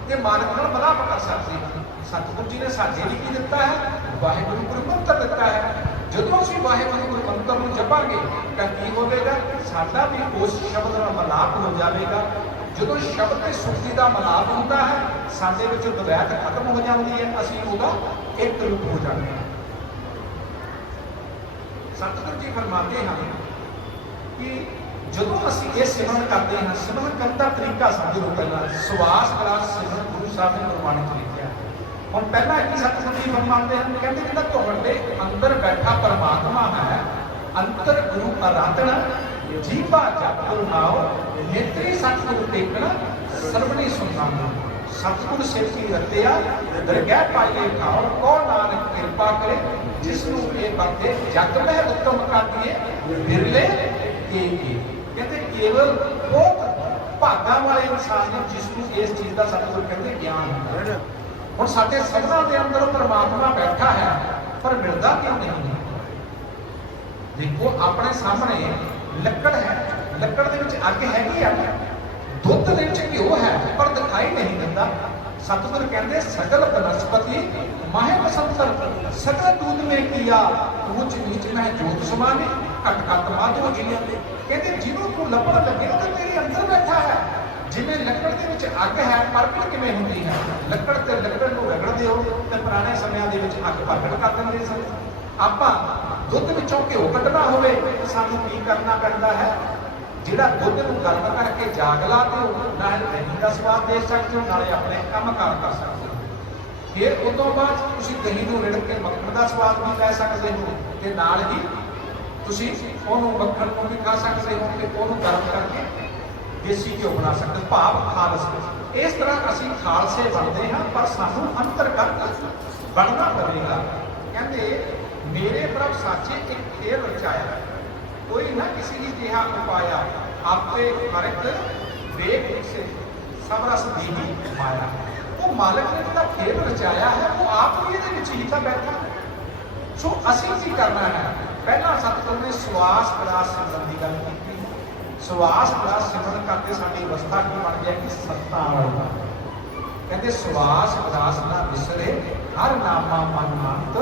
ਤੇ ਮਾਲਕ ਨਾਲ ਮਲਾਪ ਕਰ ਸਕਦੇ ਹਨ। ਸਤਿਗੁਰੂ ਜੀ ਨੇ ਸਾਡੇ ਲਈ ਕੀ ਦਿੱਤਾ ਹੈ? ਵਾਹਿਗੁਰੂ ਗੁਰੂ ਮੰਤਰ ਦਿੱਤਾ ਹੈ। ਜਦੋਂ ਅਸੀਂ ਵਾਹਿਗੁਰੂ ਗੁਰੂ ਮੰਤਰ ਨੂੰ ਜਪਾਂਗੇ, ਤਾਂ ਕੀ ਹੋਵੇਗਾ? ਸਾਡਾ ਵੀ ਉਸ ਸ਼ਬਦ ਨਾਲ ਮਲਾਪ ਹੋ ਜਾਵੇਗਾ। ਜਦੋਂ ਸ਼ਬਦ ਤੇ ਸੁਰਤੀ ਦਾ ਮਲਾਪ ਹੁੰਦਾ ਹੈ, ਸਾਡੇ ਵਿੱਚ ਦਵੈਤ ਖਤਮ ਹੋ ਜਾਂਦੀ ਹੈ। ਅਸੀਂ ਉਹਦਾ ਇੱਕ ਰੂਪ ਹੋ ਜਾਂਦੇ ਹਾਂ। ਸਤਿਗੁਰੂ ਜੀ ਫਰਮਾਉਂਦੇ ਹਨ ਕਿ ਜਦੋਂ ਅਸੀਂ ਇਹ ਸਿਮਰਨ ਕਰਦੇ ਹਾਂ, ਸਿਮਰਨ ਕਰਨ ਦਾ ਤਰੀਕਾ ਸਮਝ ਲਓ ਪਹਿਲਾਂ। ਸਵਾਸ ਕਲਾਸ ਸਿਮਰਨ ਗੁਰੂ ਸਾਹਿਬ ਨੇ ਪ੍ਰਮਾਣਿਤ ਚ ਹੁਣ ਪਹਿਲਾਂ ਕੀ ਸਤਿਗੁਰੂ ਜੀ ਫਰਮਾਉਂਦੇ ਹਨ, ਕਹਿੰਦੇ ਜਿਹੜਾ ਤੁਹਾਡੇ ਅੰਦਰ ਬੈਠਾ ਪਰਮਾਤਮਾ ਹੈ, ਅੰਤਰ ਗੁਰੂ ਅਰਾਧਨ ਜੀਵਾ ਜਪ ਨਾਉ, ਨੇਤਰੀ ਸਤਿਗੁਰੂ ਟੇਕਣ, ਸਰਵਣੀ ਸੁਣਨਾ ਸਤਿਗੁਰ ਸਿਰ ਰਤਿਆ ਦਰਗਾਹ ਪਾਈਏ ਖਾਓ ਕੋ ਨਾਨਕ ਕਿਰਪਾ ਕਰੇ, ਜਿਸ ਨੂੰ ਇਹ ਬੰਦੇ ਜਗ ਮਹਿ ਉਤਮ ਕਾਟੀਏ ਬਿਰਲੇ ਏਕੇ ਕਹਿੰਦੇ ਕੇਵਲ ਬਹੁਤ ਭਾਗਾਂ ਵਾਲੇ ਇਨਸਾਨ ਨੇ ਜਿਸ ਨੂੰ ਇਸ ਚੀਜ਼ ਦਾ ਸਤਿਗੁਰ ਕਹਿੰਦੇ ਗਿਆਨ ਹੈ। ਹੁਣ ਸਾਡੇ ਸਭਨਾਂ ਦੇ ਅੰਦਰ ਪਰਮਾਤਮਾ ਬੈਠਾ ਹੈ, ਪਰ ਮਿਲਦਾ ਕਿਉਂ ਨਹੀਂ? ਦੇਖੋ, ਆਪਣੇ ਸਾਹਮਣੇ ਲੱਕੜ ਹੈ। ਲੱਕੜ ਦੇ ਵਿੱਚ ਅੱਗ ਹੈਗੀ ਆ। ਦੁੱਧ ਦੇ ਵਿੱਚ ਘਿਓ ਹੈ, ਪਰ ਦਿਖਾਈ ਨਹੀਂ ਦਿੰਦਾ। ਸਤਿਗੁਰ ਕਹਿੰਦੇ, ਸਗਲ ਬਨਸਪਤੀ, ਮਾਹਿ ਬਸੰਤਰ, ਸਗਲ ਦੂਧ ਮੇ ਕੀਆ ਉੱਚ ਨੀਚ ਮੈਂ ਜੋਤ ਸਮਾਨੇ ਘਟ ਘਟ ਮਾਧੋ ਜਿਨ੍ਹਾਂ ਕਹਿੰਦੇ, ਜਿਹਨੂੰ ਤੂੰ ਲੱਭਣ ਲੱਗੇ ਤਾਂ ਤੇਰੇ ਅੰਦਰ ਜਿਵੇਂ ਲੱਕੜ ਦੇ ਵਿੱਚ ਅੱਗ ਹੈ ਪ੍ਰਗਟ ਕਿਵੇਂ ਹੁੰਦੀ ਹੈ? ਲੱਕੜ ਤੇ ਲੱਕੜ ਨੂੰ ਰਗੜਦੇ ਹੋ ਤੇ ਪੁਰਾਣੇ ਸਮਿਆਂ ਦੇ ਵਿੱਚ ਅੱਗ ਪ੍ਰਗਟ ਕਰ ਦਿੰਦੇ ਸਨ। ਆਪਾਂ ਦੁੱਧ ਵਿੱਚੋਂ ਘਿਓ ਕੱਢਣਾ ਹੋਵੇ ਸਾਨੂੰ ਕੀ ਕਰਨਾ ਪੈਂਦਾ ਹੈ? ਜਿਹੜਾ ਦੁੱਧ ਨੂੰ ਗਰਮ ਕਰਕੇ ਜਾਗ ਲਾ ਦਿਓ ਦਹੀਂ ਦਾ ਸਵਾਦ ਦੇ ਸਕਦੇ ਹੋ, ਨਾਲੇ ਆਪਣੇ ਕੰਮ ਕਾਰ ਕਰ ਸਕਦੇ ਹੋ। ਫਿਰ ਉਸ ਤੋਂ ਬਾਅਦ ਤੁਸੀਂ ਦਹੀਂ ਨੂੰ ਰਿੜਕ ਕੇ ਮੱਖਣ ਦਾ ਸਵਾਦ ਵੀ ਲੈ ਸਕਦੇ ਹੋ ਤੇ ਨਾਲ ਹੀ ਤੁਸੀਂ ਉਹਨੂੰ ਮੱਖਣ ਨੂੰ ਵੀ ਖਾ ਸਕਦੇ ਹੋ ਤੇ ਉਹਨੂੰ ਗਰਮ ਕਰਕੇ ਦੇਸੀ ਘਿਓ ਬਣਾ ਸਕਦੇ, ਭਾਵ ਖਾਲਸ ਇਸ ਤਰ੍ਹਾਂ ਅਸੀਂ ਖਾਲਸੇ ਬਣਦੇ ਹਾਂ, ਪਰ ਸਾਨੂੰ ਅੰਤਰਗਤ ਬਣਨਾ ਪਵੇਗਾ। ਕਹਿੰਦੇ, ਮੇਰੇ ਪ੍ਰਭ ਸਾਚੇ ਇੱਕ ਖੇਲ ਰਚਾਇਆ ਕੋਈ ਨਾ ਕਿਸੇ ਦੀ ਜਿਹਾ ਉਪਾਇਆ, ਆਪੇ ਹਰਕ ਵੇਖ ਉਸੇ ਸਭ ਰਸ ਦੀਨੀ ਮਾਇਆ ਉਹ ਮਾਲਕ ਨੇ ਜਿਹੜਾ ਖੇਲ ਰਚਾਇਆ ਹੈ, ਉਹ ਆਪ ਵੀ ਇਹਦੇ ਵਿੱਚ ਹੀ ਤਾਂ ਬੈਠਾ ਸੋ ਅਸੀਂ ਕੀ ਕਰਨਾ ਹੈ? ਪਹਿਲਾਂ ਸਤਿਗੁਰ ਨੇ ਸਵਾਸ ਕਲਾਸ ਸਿਮਰਨ ਦੀ ਗੱਲ ਕੀਤੀ। ਸਵਾਸ ਕਲਾਸ ਸਿਮਰਨ ਕਰਦੇ ਸਾਡੀ ਅਵਸਥਾ ਕੀ ਬਣ ਗਿਆ ਕਿ ਸੱਤਾ ਵਾਲੀ ਕਹਿੰਦੇ ਸਵਾਸ ਕਲਾਸ ਨਾ ਵਿਸਰੇ, ਹਰ ਨਾਮਾ ਮਨ ਮੰਤ,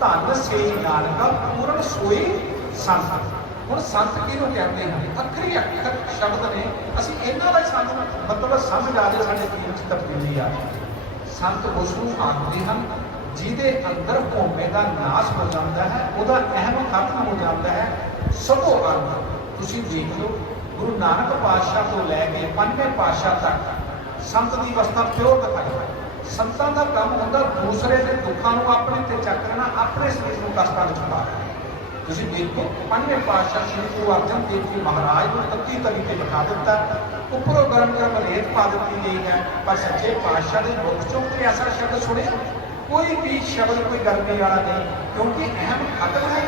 ਧਨ ਸੇ ਨਾਨਕ, ਪੂਰਨ ਸੋਈ ਸੰਤ। ਹੁਣ ਸੰਤ ਕਿਹਨੂੰ ਕਹਿੰਦੇ ਹਨ? ਅੱਖਰੀ ਅੱਖਰ ਸ਼ਬਦ ਨੇ। ਅਸੀਂ ਇਹਨਾਂ ਦਾ ਸਾਨੂੰ ਮਤਲਬ ਸਮਝ ਆ ਜੇ ਸਾਡੇ ਜੀਵਨ ਚ ਤਬਦੀਲੀ ਆ ਸੰਤ ਉਸ ਨੂੰ ਆਖਦੇ ਹਨ, ਜਿਹਦੇ ਅੰਦਰ ਭੋਮੇ ਦਾ ਨਾਸ਼ ਹੋ ਜਾਂਦਾ ਹੈ, ਉਹਦਾ ਅਹਿਮ ਖਤਮ ਹੋ ਜਾਂਦਾ ਹੈ, ਸਭੋ ਅਰਥ। ਤੁਸੀਂ ਦੇਖ ਲਓ ਗੁਰੂ ਨਾਨਕ ਪਾਤਸ਼ਾਹ ਤੋਂ ਲੈ ਕੇ ਪੰਜਵੇਂ ਪਾਤਸ਼ਾਹ ਤੱਕ ਸੰਤ ਦੀ ਅਵਸਥਾ ਪਿਓਰ ਦਿਖਾਈ ਹੈ। ਸੰਤਾਂ ਦਾ ਕੰਮ ਹੁੰਦਾ ਦੂਸਰੇ ਦੇ ਦੁੱਖਾਂ ਨੂੰ ਆਪਣੇ ਤੇ ਚੱਕ ਲੈਣਾ, ਆਪਣੇ ਸਰੀਰ ਨੂੰ ਕਸ਼ਟਾਂ ਵਿੱਚ ਪਾ ਤੁਸੀਂ ਦੇਖੋ ਪੰਜਵੇਂ ਪਾਤਸ਼ਾਹ ਸ਼੍ਰੀ ਗੁਰੂ ਅਰਜਨ ਦੇਵ ਜੀ ਮਹਾਰਾਜ ਨੂੰ ਤੱਤੀ ਤਵੀ ਤੇ ਬਿਠਾ ਦਿੱਤਾ। ਉੱਪਰੋਂ ਗਰਮ ਗਰਮ ਰੇਤ ਪਾ ਦਿੱਤੀ ਗਈ ਹੈ, ਪਰ ਸੱਚੇ ਪਾਤਸ਼ਾਹ ਦੇ ਮੁਖ ਚੋਂ ਕੋਈ ਐਸਾ ਸ਼ਬਦ ਸੁਣਿਆ? ਕੋਈ ਵੀ ਸ਼ਬਦ ਕੋਈ ਗਰਮੀ ਵਾਲਾ ਨਹੀਂ, ਕਿਉਂਕਿ ਅਹਿਮ ਖਤਮ ਹੈ।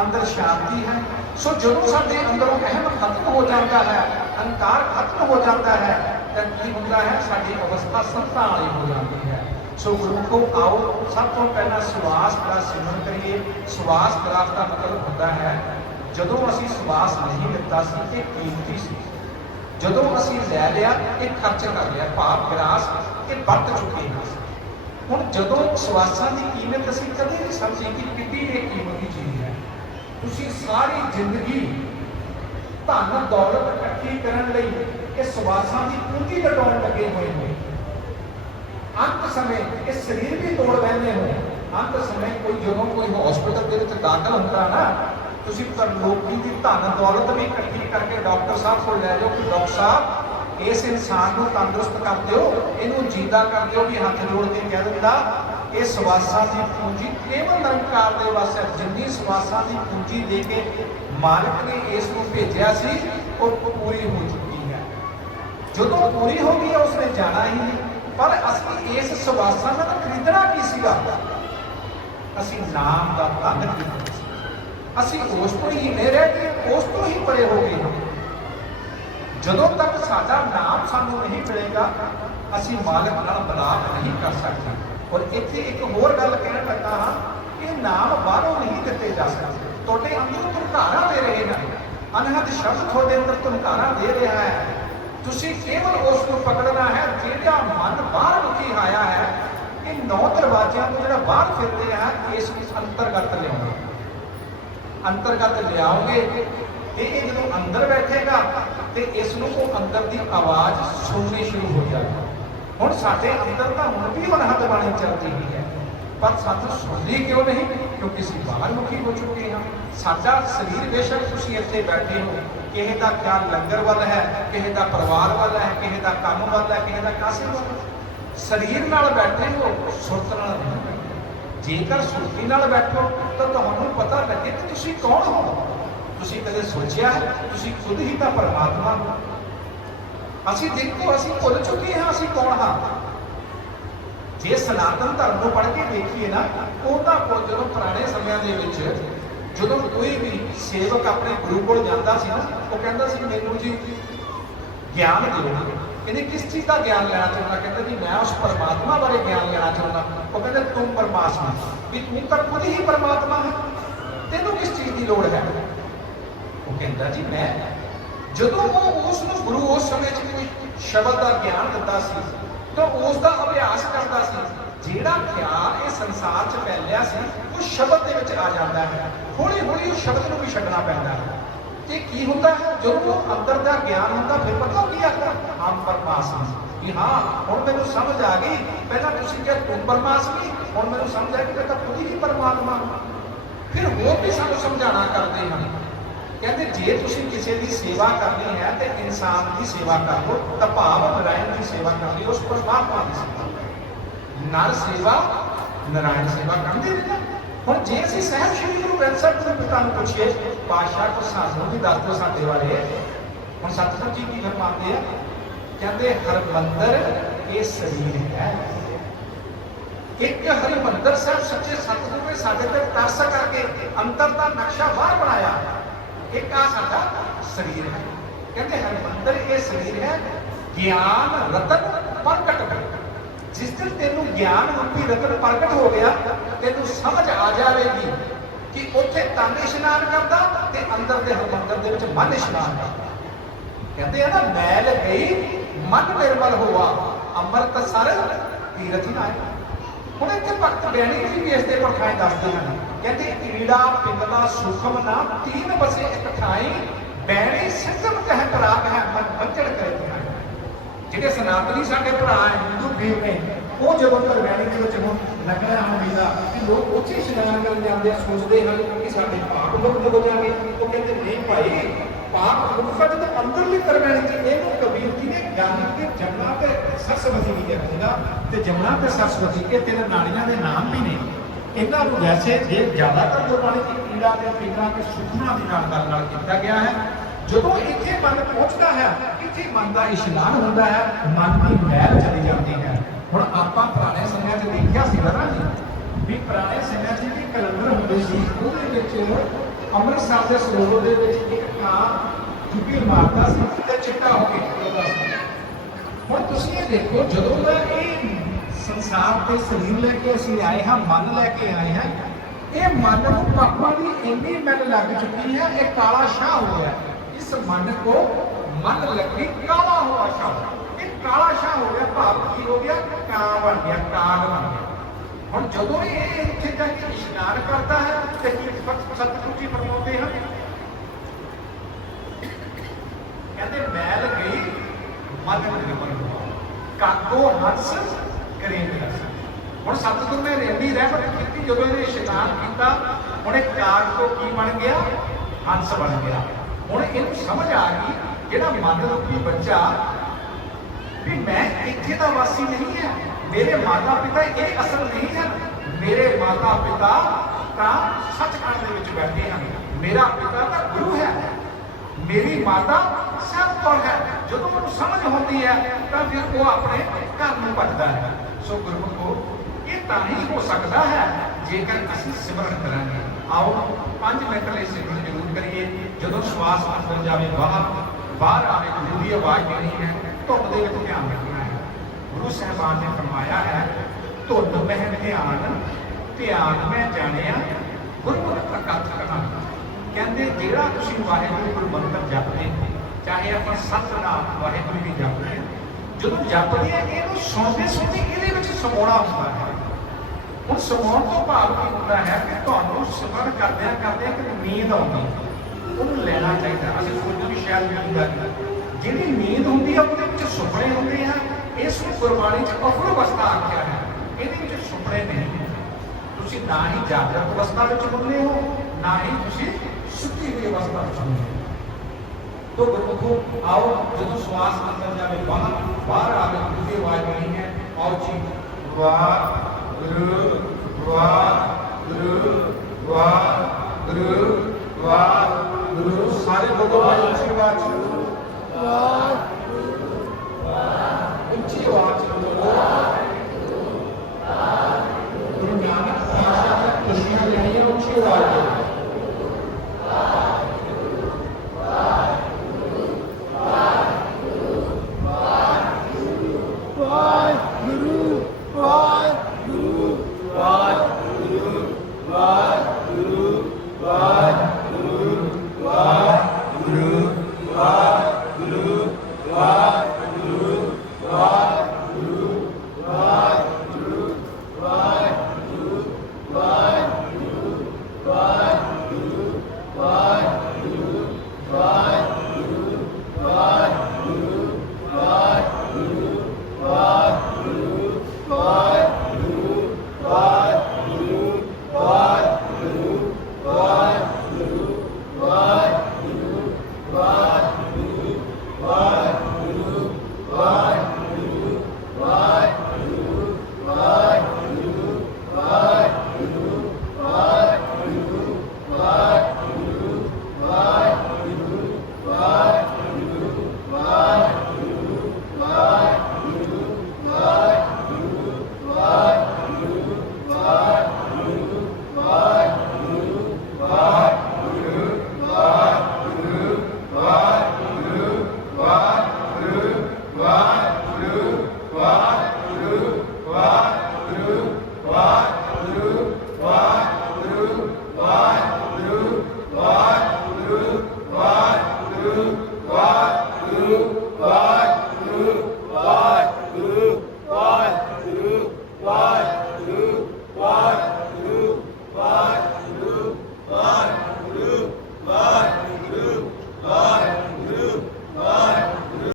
ਅੰਦਰ ਸ਼ਾਂਤੀ ਹੈ। ਸੋ ਜਦੋਂ ਸਾਡੇ ਅੰਦਰੋਂ ਅਹਿਮ ਖਤਮ ਹੋ ਜਾਂਦਾ ਹੈ, ਅਹੰਕਾਰ ਖਤਮ ਹੋ ਜਾਂਦਾ ਹੈ, ਤਾਂ ਕੀ ਹੁੰਦਾ ਹੈ? ਸਾਡੀ ਅਵਸਥਾ ਸੰਤਾਂ ਵਾਲੀ ਹੋ ਜਾਂਦੀ ਹੈ। ਸੋ ਗੁਰੂ ਕੋ ਆਓ, ਸਭ ਤੋਂ ਪਹਿਲਾਂ ਸਵਾਸ ਦਾ ਸਿਮਰਨ ਕਰੀਏ। ਸਵਾਸ ਗ੍ਰਾਫ ਦਾ ਮਤਲਬ ਹੁੰਦਾ ਹੈ, ਜਦੋਂ ਅਸੀਂ ਸਵਾਸ ਨਹੀਂ ਲਿੱਤਾ ਸੀ, ਇਹ ਕੀਮਤੀ ਸੀ। ਜਦੋਂ ਅਸੀਂ ਲੈ ਲਿਆ, ਇਹ ਖਰਚ ਕਰ ਲਿਆ, ਭਾਵ ਗ੍ਰਾਸ, ਇਹ ਵਰਤ ਚੁੱਕੇ ਹਾਂ ਹੁਣ ਜਦੋਂ ਸਵਾਸਾਂ ਦੀ ਕੀਮਤ ਅਸੀਂ ਕਦੇ ਨਹੀਂ ਸਮਝੀ ਕਿ ਕਿੰਨੀ ਇਹ ਸਾਰੀ ਜ਼ਿੰਦਗੀ ਧਨ ਦੌਲਤ ਇਕੱਠੀ ਕਰਨ ਲਈ ਇਹ ਸਵਾਸਾਂ ਦੀ ਪੂੰਜੀ ਲਟਾਉਣ ਲੱਗੇ ਹੋਏ ਹੋ ਅੰਤ ਸਮੇਂ ਇਹ ਸਰੀਰ ਵੀ ਤੋੜ ਬੈਠੇ ਹੋ ਅੰਤ ਸਮੇਂ ਕੋਈ ਜਦੋਂ ਕੋਈ ਹਸਪੀਟਲ ਦੇ ਵਿੱਚ ਦਾਖਲ ਹੁੰਦਾ ਨਾ, ਤੁਸੀਂ ਪਰ ਲੋਕੀ ਦੀ ਧਨ ਦੌਲਤ ਵੀ ਇਕੱਠੀ ਕਰਕੇ ਡਾਕਟਰ ਸਾਹਿਬ ਕੋਲ ਲੈ ਜਾਓ ਕਿ ਡਾਕਟਰ ਸਾਹਿਬ, ਇਸ ਇਨਸਾਨ ਨੂੰ ਤੰਦਰੁਸਤ ਕਰ ਦਿਓ, ਇਹਨੂੰ ਜਿੰਦਾ ਕਰ ਦਿਓ ਵੀ ਹੱਥ ਜੋੜ ਕੇ ਕਹਿ ਦਿੰਦਾ ਇਹ ਸਵਾਸਾਂ ਦੀ ਪੂੰਜੀ ਕੇਵਲ ਨਿਰੰਕਾਰ ਦੇ ਵਾਸਤੇ ਜਿੰਨੀ ਸਵਾਸਾਂ ਦੀ ਪੂੰਜੀ ਦੇ ਕੇ ਮਾਲਕ ਨੇ ਇਸ ਨੂੰ ਭੇਜਿਆ ਸੀ ਉਹ ਪੂਰੀ ਹੋ ਚੁੱਕੀ ਹੈ। ਜਦੋਂ ਪੂਰੀ ਹੋ ਗਈ ਹੈ, ਉਸਨੇ ਜਾਣਾ ਹੀ ਪਰ ਅਸੀਂ ਇਸ ਸਵਾਸਾਂ ਦਾ ਖਰੀਦਣਾ ਕੀ ਸੀਗਾ? ਅਸੀਂ ਨਾਮ ਦਾ ਧਨ ਕੀਤਾ ਸੀ। ਅਸੀਂ ਉਸ ਤੋਂ ਹੀ ਨੇ ਰਹਿ ਗਏ ਉਸ ਤੋਂ ਹੀ ਪਰੇ ਹੋ ਗਏ ਹਾਂ। ਜਦੋਂ ਤੱਕ ਸਾਡਾ ਨਾਮ ਸਾਨੂੰ ਨਹੀਂ ਮਿਲੇਗਾ ਅਸੀਂ ਮਾਲਕ ਨਾਲ ਬਲਾਪ ਨਹੀਂ ਕਰ ਸਕਦੇ। ਔਰ ਇੱਥੇ ਇੱਕ ਹੋਰ ਗੱਲ ਕਹਿਣ ਲੱਗਾ ਹਾਂ ਕਿ ਨਾਮ ਬਾਹਰੋਂ ਨਹੀਂ ਦਿੱਤੇ ਜਾ ਸਕਦੇ। ਤੁਹਾਡੇ ਅੰਦਰ ਧੁੰਕਾਰਾਂ ਦੇ ਰਹੇ ਨੇ। ਅਨਹਦ ਸ਼ਬਦ ਤੁਹਾਡੇ ਅੰਦਰ ਧੁੰਕਾਰਾਂ ਦੇ ਰਿਹਾ ਹੈ। ਤੁਸੀਂ ਕੇਵਲ ਉਸ ਨੂੰ ਪਕੜਨਾ ਹੈ ਜਿਹੜਾ ਮਨ ਬਾਹਰ ਮੁਖੀ ਆਇਆ ਹੈ ਇਹ ਨੌ ਦਰਵਾਜ਼ਿਆਂ ਤੋਂ ਜਿਹੜਾ ਬਾਹਰ ਫਿਰਦੇ ਹੈ ਇਸ ਵਿੱਚ ਅੰਤਰਗਤ ਲਿਆਉਣਾ ਅੰਤਰਗਤ ਲਿਆਓਗੇ ਤੇ ਇਹ ਜਦੋਂ ਅੰਦਰ ਬੈਠੇਗਾ ਤੇ ਇਸ ਨੂੰ ਉਹ ਅੰਦਰ ਦੀ ਆਵਾਜ਼ ਸੁਣਨੀ ਸ਼ੁਰੂ ਹੋ ਜਾਏਗੀ ਹੁਣ ਸਾਡੇ ਅੰਦਰ ਤਾਂ ਹੁਣ ਵੀ ਅਨਹਦ ਬਾਣੀ ਚੱਲਦੀ ਹੀ ਹੈ। ਪਰ ਸਾਨੂੰ ਸੁਣਦੀ ਕਿਉਂ ਨਹੀਂ? ਕਿਉਂਕਿ ਅਸੀਂ ਬਾਹਰ ਮੁਖੀ ਹੋ ਚੁੱਕੇ ਹਾਂ। ਸਾਡਾ ਸਰੀਰ ਬੇਸ਼ੱਕ ਤੁਸੀਂ ਇੱਥੇ ਬੈਠੇ ਹੋ। ਕਿਸੇ ਦਾ ਖਿਆਲ ਲੰਗਰ ਵੱਲ ਹੈ, ਕਿਸੇ ਦਾ ਪਰਿਵਾਰ ਵੱਲ ਹੈ, ਕਿਸੇ ਦਾ ਕੰਮ ਵੱਲ ਹੈ, ਕਿਸੇ ਦਾ ਕਾਸੇ ਵੱਲ ਸਰੀਰ ਨਾਲ ਬੈਠੇ ਹੋ, ਸੁਰਤ ਨਾਲ ਨਹੀਂ ਜੇਕਰ ਸੁਰਤੀ ਨਾਲ ਬੈਠੋ, ਤਾਂ ਤੁਹਾਨੂੰ ਪਤਾ ਲੱਗੇ ਕਿ ਤੁਸੀਂ ਕੌਣ ਹੋ। ਤੁਸੀਂ ਕਦੇ ਸੋਚਿਆ ਤੁਸੀਂ ਖੁਦ ਹੀ ਤਾਂ ਪਰਮਾਤਮਾ ਹੋ। ਅਸੀਂ ਦੇਖੋ, ਅਸੀਂ ਭੁੱਲ ਚੁੱਕੇ ਹਾਂ ਅਸੀਂ ਕੌਣ ਹਾਂ। ਜੇ ਸਨਾਤਨ ਧਰਮ ਨੂੰ ਪੜ੍ਹ ਕੇ ਦੇਖੀਏ ਨਾ, ਉਹਦਾ ਕੋਲ ਜਦੋਂ ਪੁਰਾਣੇ ਸਮਿਆਂ ਦੇ ਵਿੱਚ ਜਦੋਂ ਕੋਈ ਵੀ ਸੇਵਕ ਆਪਣੇ ਗੁਰੂ ਕੋਲ ਜਾਂਦਾ ਸੀ ਨਾ, ਉਹ ਕਹਿੰਦਾ ਸੀ, ਮੈਨੂੰ ਜੀ ਗਿਆਨ ਦਿਓ ਇਹਨੇ ਕਿਸ ਚੀਜ਼ ਦਾ ਗਿਆਨ ਲੈਣਾ ਚਾਹੁੰਦਾ? ਕਹਿੰਦਾ ਜੀ, ਮੈਂ ਉਸ ਪਰਮਾਤਮਾ ਬਾਰੇ ਗਿਆਨ ਲੈਣਾ ਚਾਹੁੰਦਾ। ਉਹ ਕਹਿੰਦਾ, ਤੂੰ ਪਰਮਾਤਮਾ ਵੀ ਤੂੰ ਤਾਂ ਖੁਦ ਹੀ ਪਰਮਾਤਮਾ ਹੈ। ਤੈਨੂੰ ਕਿਸ ਚੀਜ਼ ਦੀ ਲੋੜ ਹੈ? ਉਹ ਕਹਿੰਦਾ ਜੀ, ਮੈਂ ਜਦੋਂ ਉਹ ਉਸ ਨੂੰ ਗੁਰੂ ਉਸ ਸਮੇਂ 'ਚ ਕੋਈ ਸ਼ਬਦ ਦਾ ਗਿਆਨ ਦਿੰਦਾ ਸੀ, ਤਾਂ ਉਸ ਦਾ ਅਭਿਆਸ ਕਰਦਾ ਸੀ। ਜਿਹੜਾ ਖਿਆਲ ਇਹ ਸੰਸਾਰ 'ਚ ਫੈਲਿਆ ਸੀ, ਉਹ ਸ਼ਬਦ ਦੇ ਵਿੱਚ ਆ ਜਾਂਦਾ ਹੈ। ਹੌਲੀ ਹੌਲੀ ਉਹ ਸ਼ਬਦ ਨੂੰ ਵੀ ਛੱਡਣਾ ਪੈਂਦਾ ਹੈ। ਤੇ ਕੀ ਹੁੰਦਾ ਹੈ? ਜਦੋਂ ਉਹ ਅੰਦਰ ਦਾ ਗਿਆਨ ਹੁੰਦਾ, ਫਿਰ ਪਤਾ ਕੀ ਆਖਦਾ? ਹਮ ਪਰਮਾਤਮਾ। ਕਿ ਹਾਂ, ਹੁਣ ਮੈਨੂੰ ਸਮਝ ਆ ਗਈ। ਪਹਿਲਾਂ ਤੁਸੀਂ ਕਿਹਾ, ਤੂੰ ਪਰਮਾਤਮਾ ਹੁਣ ਮੈਨੂੰ ਸਮਝ ਆ ਗਈ ਕਿ ਤਾਂ ਖੁਦ ਹੀ ਪਰਮਾਤਮਾ। ਫਿਰ ਹੋਰ ਵੀ ਸਾਨੂੰ ਸਮਝਾਣਾ ਕਰਦੇ ਹਨ। ਕਹਿੰਦੇ, ਜੇ ਤੁਸੀਂ ਕਿਸੇ ਦੀ ਸੇਵਾ ਕਰਨੀ ਹੈ, ਤੇ ਇਨਸਾਨ ਦੀ ਸੇਵਾ ਕਰੋ ਲਓ ਤਾਂ ਭਾਵ ਨਰਾਇਣ ਦੀ ਸੇਵਾ ਕਰ ਲਈ ਉਸ ਪਰਮਾਤਮਾ ਦੀ ਸੇਵਾ ਨਰ ਸੇਵਾ, ਨਰਾਇਣ ਸੇਵਾ ਕਰਦੇ ਨੇ ਹੁਣ ਜੇ ਅਸੀਂ ਸਹਿਬ ਸ਼੍ਰੀ ਗੁਰੂ ਗ੍ਰੰਥ ਸਾਹਿਬ ਦੇ ਪਿਤਾ ਨੂੰ ਪੁੱਛੀਏ ਪਾਸ਼ਾ ਕੋ ਸਾਨੂੰ ਵੀ ਦੱਸ ਦਿਓ ਸਾਡੇ ਬਾਰੇ। ਹੁਣ ਸਤਿਗੁਰੂ ਜੀ ਕੀ ਫਰਮਾਉਂਦੇ ਆ? ਕਹਿੰਦੇ ਹਰਮੰਦਰ ਇਹ ਸਰੀਰ ਹੈ। ਇੱਕ ਹਰਿਮੰਦਰ ਸਾਹਿਬ ਸੱਚੇ ਸਤਿਗੁਰੂ ਨੇ ਸਾਡੇ ਤੇ ਤਰਸ ਕਰਕੇ ਅੰਤਰ ਦਾ ਨਕਸ਼ਾ ਬਾਹਰ ਬਣਾਇਆ। ਇੱਕ ਆ ਸਾਡਾ ਸਰੀਰ ਹੈ। ਕਹਿੰਦੇ ਹਰਿਮੰਦਰ ਇਹ ਸਰੀਰ ਹੈ, ਗਿਆਨ ਰਤਨ ਪ੍ਰਗਟ ਜਿਸ ਦਿਨ ਤੈਨੂੰ ਗਿਆਨ ਰੂਪੀ ਰਤਨ ਪ੍ਰਗਟ ਹੋ ਗਿਆ, ਤੈਨੂੰ ਸਮਝ ਆ ਜਾਵੇਗੀ ਕਿ ਉੱਥੇ ਤਨ ਇਸ਼ਨਾਨ ਕਰਦਾ ਤੇ ਅੰਦਰ ਦੇ ਹਰਿਮੰਦਰ ਦੇ ਵਿੱਚ ਮਨ ਇਸ਼ਨਾਨ ਕਰਦਾ। ਕਹਿੰਦੇ ਆ ਨਾ, ਮੈਲ ਗਈ, ਮਨ ਨਿਰਮਲ ਹੋਆ ਅੰਮ੍ਰਿਤ ਸਰ ਤੀਰਥ ਨਾਏ ਹੁਣ ਇੱਥੇ ਭਗਤ ਬਿਆਨੀ ਜੀ ਵੀ ਇਸ ਦੇ ਪਰਖਾਏ ਦੱਸਦੇ ਹਨ? ਕਹਿੰਦੇ ਕੀੜਾ ਪਿੰਗਲਾ ਸੁਖਮ ਨਾ ਤੀਨ ਬਸੇ ਇੱਕ ਬੈਣੀ ਸੰਗਮ ਕਹਿ ਰਾਗ ਹੈ ਮਨ ਬੰਝੜ ਕਰੇ ਜਿਹੜੇ ਸਨਾਤਨੀ ਸਾਡੇ ਭਰਾ ਹੈ, ਹਿੰਦੂ ਵੀਰ ਨੇ, ਉਹ ਜਦੋਂ ਕਰਵੈਣੀ ਦੇ ਵਿੱਚ ਹੁਣ ਲੱਗਣਾ ਹੁੰਦੀਦਾ ਕਿ ਲੋਕ ਉੱਚੇ ਇਸ਼ਨਾਨ ਕਰਨ ਜਾਂਦੇ ਆ, ਸੋਚਦੇ ਹਨ ਕਿ ਸਾਡੇ ਪਾਪ ਲੋਕ ਜਦੋਂ ਜਾਣਗੇ। ਉਹ ਕਹਿੰਦੇ, ਨਹੀਂ ਭਾਈ, ਪਾਪ ਮੁਕਤ ਦੇ ਅੰਦਰਲੀ ਕਰਵੈਣੀ ਚ ਇਹਨੂੰ ਕਬੀਰ ਜੀ ਨੇ ਗਿਆਨ ਤੇ ਜਮਨਾ ਤੇ ਸਰਸਵਤੀ ਵੀ ਕਹਿੰਦਾ ਤੇ ਜਮਨਾ ਤੇ ਸਰਸਵਤੀ ਇਹ ਤਿੰਨ ਨਾਲੀਆਂ ਦੇ ਨਾਮ ਵੀ ਨੇ। ਇਹਨਾਂ ਨੂੰ ਵੈਸੇ ਜੇ ਜ਼ਿਆਦਾਤਰ ਗੁਰਬਾਣੀ ਦੀ ਕੀੜਾ ਤੇ ਪਿੰਗਲਾ ਤੇ ਸੁਖਨਾ ਦੀ ਨਾਲ ਗੱਲ ਨਾਲ ਕੀਤਾ ਗਿਆ ਹੈ, ਜਦੋਂ ਇੱਥੇ ਮਨ ਪਹੁੰਚਦਾ ਹੈ, ਇੱਥੇ ਮਨ ਦਾ ਇਸ਼ਨਾਨ ਹੁੰਦਾ ਹੈ, ਮਨ ਦੀ ਮੈਲ ਚਲੀ ਜਾਂਦੀ ਹੈ। ਹੁਣ ਆਪਾਂ ਪੁਰਾਣੇ ਸਮਿਆਂ 'ਚ ਦੇਖਿਆ ਸੀ ਨਾ ਜੀ ਵੀ ਪੁਰਾਣੇ ਸਮਿਆਂ 'ਚ ਵੀ ਕਲੰਦਰ ਹੁੰਦੇ ਸੀ, ਉਹਦੇ ਵਿੱਚ ਅੰਮ੍ਰਿਤਸਰ ਦੇ ਸਰੋਵਰ ਦੇ ਵਿੱਚ ਇੱਕ ਕਾਂ ਜੁਗੀ ਮਾਰਦਾ ਸੀ ਤੇ ਚਿੱਟਾ ਹੋ ਕੇ ਨਿਕਲਦਾ ਸੀ। ਹੁਣ ਤੁਸੀਂ ਇਹ ਦੇਖੋ, ਜਦੋਂ ਦਾ ਇਹ ਸੰਸਾਰ ਤੇ ਸਰੀਰ ਲੈ ਕੇ ਅਸੀਂ ਆਏ ਹਾਂ, ਮਨ ਲੈ ਕੇ ਆਏ ਹਾਂ। ਇਹ ਮਨ ਨੂੰ ਪਾਪਾਂ ਦੀ ਇੰਨੀ ਮੈਲ ਲੱਗ ਚੁੱਕੀ ਹੈ, ਇਹ ਕਾਲਾ ਸ਼ਾਹ ਹੋ ਗਿਆ। ਇਸ ਮਨ ਕੋ ਮਨ ਲੱਗੀ ਕਾਲਾ ਹੋਆ ਸ਼ਾਹ ਇਹ ਕਾਲਾ ਸ਼ਾਹ ਹੋ ਗਿਆ, ਭਾਵ ਕੀ ਹੋ ਗਿਆ? ਕਾਂ ਬਣ ਗਿਆ ਕਾਲ ਬਣ ਗਿਆ। ਹੁਣ ਜਦੋਂ ਇਹ ਇੱਥੇ ਜਾ ਕੇ ਇਸ਼ਨਾਨ ਕਰਦਾ ਹੈ, ਤੇ ਸਤਿਗੁਰੂ ਜੀ ਫਰਮਾਉਂਦੇ ਹਨ, ਕਹਿੰਦੇ, ਮੈਲ ਗਈ, ਮਨ ਨਿਰਮਲ ਹੋਆ ਕਾਗੋ ਹੰਸ ਕਰੇ ਰਸ ਹੁਣ ਸਤਿਗੁਰੂ ਨੇ ਰੇਂਦੀ ਰਹਿਮਤ ਕੀਤੀ ਜਦੋਂ ਇਹਨੇ ਇਸ਼ਨਾਨ ਕੀਤਾ, ਹੁਣ ਇਹ ਕਾਗ ਤੋਂ ਕੀ ਬਣ ਗਿਆ? ਹੰਸ ਬਣ ਗਿਆ। ਹੁਣ ਇਹਨੂੰ ਸਮਝ ਆ ਗਈ, ਜਿਹੜਾ ਮਨ ਰੂਪੀ ਬੱਚਾ ਵੀ ਮੈਂ ਇੱਥੇ ਦਾ ਵਾਸੀ ਨਹੀਂ ਹੈ। ਮੇਰੇ ਮਾਤਾ ਪਿਤਾ ਇਹ ਅਸਲ ਨਹੀਂ ਹਨ। ਮੇਰੇ ਮਾਤਾ ਪਿਤਾ ਤਾਂ ਸੱਚਖੰਡ ਦੇ ਵਿੱਚ ਬੈਠੇ ਹਨ। ਮੇਰਾ ਪਿਤਾ ਤਾਂ ਗੁਰੂ ਹੈ। ਮੇਰੀ ਮਾਤਾ ਸਭ ਤੋਂ ਹੈ। ਜਦੋਂ ਉਹਨੂੰ ਸਮਝ ਹੁੰਦੀ ਹੈ, ਤਾਂ ਫਿਰ ਉਹ ਆਪਣੇ ਘਰ ਨੂੰ ਭੱਜਦਾ ਹੈ। ਸੋ ਗੁਰਮੁਖੋ ਇਹ ਤਾਂ ਹੀ ਹੋ ਸਕਦਾ ਹੈ ਜੇਕਰ ਅਸੀਂ ਸਿਮਰਨ ਕਰਾਂਗੇ। ਆਓ 5 ਮਿੰਟ ਲਈ ਸਿਮਰਨ ਜ਼ਰੂਰ ਕਰੀਏ। ਜਦੋਂ ਸਵਾਸ ਅੰਦਰ ਜਾਵੇ ਬਾਹਰ ਬਾਹਰ ਆਵੇ ਗੁਰੂ ਦੀ ਆਵਾਜ਼ ਦੇਣੀ ਹੈ ਧੁੱਪ ਦੇ ਵਿੱਚ ਧਿਆਨ ਰੱਖਣਾ ਹੈ। ਗੁਰੂ ਸਾਹਿਬਾਨ ਨੇ ਫਰਮਾਇਆ ਹੈ ਧੁੱਪ ਮਹਿ ਧਿਆਨ ਧਿਆਨ ਮੈਂ ਜਾਣਿਆ ਗੁਰਮੁਖ ਪ੍ਰਕਾਸ਼ ਕਰਨਾ ਕਹਿੰਦੇ ਜਿਹੜਾ ਤੁਸੀਂ ਵਾਹਿਗੁਰੂ ਗੁਰਮੰਤਰ ਜਪਦੇ ਚਾਹੇ ਆਪਾਂ ਸਤਨਾਮ ਵਾਹਿਗੁਰੂ ਵੀ ਜਪਦੇ ਹਾਂ, ਜਦੋਂ ਜਪਦੇ ਆ ਇਹਨੂੰ ਸੁਣਦੇ ਸੁਣਦੇ ਇਹਦੇ ਵਿੱਚ ਸਮਾਉਣਾ ਹੁੰਦਾ ਹੈ। ਹੁਣ ਸਮਾਉਣ ਤੋਂ ਭਾਵ ਕੀ ਹੁੰਦਾ ਹੈ ਕਿ ਤੁਹਾਨੂੰ ਸਿਮਰਨ ਕਰਦਿਆਂ ਕਰਦਿਆਂ ਕਿ ਨੀਂਦ ਆਉਂਦੀ ਉਹਨੂੰ ਲੈਣਾ ਚਾਹੀਦਾ ਅਸੀਂ ਸੋਚਦੇ ਵੀ ਸ਼ਾਇਦ ਨੀਂਦ ਆ ਜਿਹੜੀ ਨੀਂਦ ਹੁੰਦੀ ਆ ਉਹਦੇ ਵਿੱਚ ਸੁਪਨੇ ਹੁੰਦੇ ਆ। ਇਸ ਨੂੰ ਗੁਰਬਾਣੀ 'ਚ ਅਫਰ ਅਵਸਥਾ ਆਖਿਆ ਹੈ। ਇਹਦੇ ਵਿੱਚ ਸੁਪਨੇ ਨਹੀਂ ਤੁਸੀਂ ਨਾ ਹੀ ਜਾਗਰਤ ਅਵਸਥਾ ਵਿੱਚ ਹੁੰਦੇ ਹੋ, ਨਾ ਹੀ ਤੁਸੀਂ ਸੁੱਤੀ ਹੋਈ ਅਵਸਥਾ ਵਿੱਚ ਹੁੰਦੇ ਹੋ ਤੋ ਗੁਰਮੁਖੋ ਆਓ ਜਦੋਂ ਸਵਾਸ ਅੰਦਰ ਜਾਵੇ ਬਾਹਰ ਬਾਹਰ ਆਵੇ ਦੂਜੀ ਆਵਾਜ਼ ਨਹੀਂ ਹੈ ਆਓ ਜੀ ਵਾਹ ਗੁਰੂ ਵਾਹ ਗੁਰੂ ਵਾਹ ਗੁਰੂ ਵਾਹ ਗੁਰੂ ਸਾਰੇ ਬੋਲੋ ਭਾਈ ਉੱਚੀ ਆਵਾਜ਼ ਚ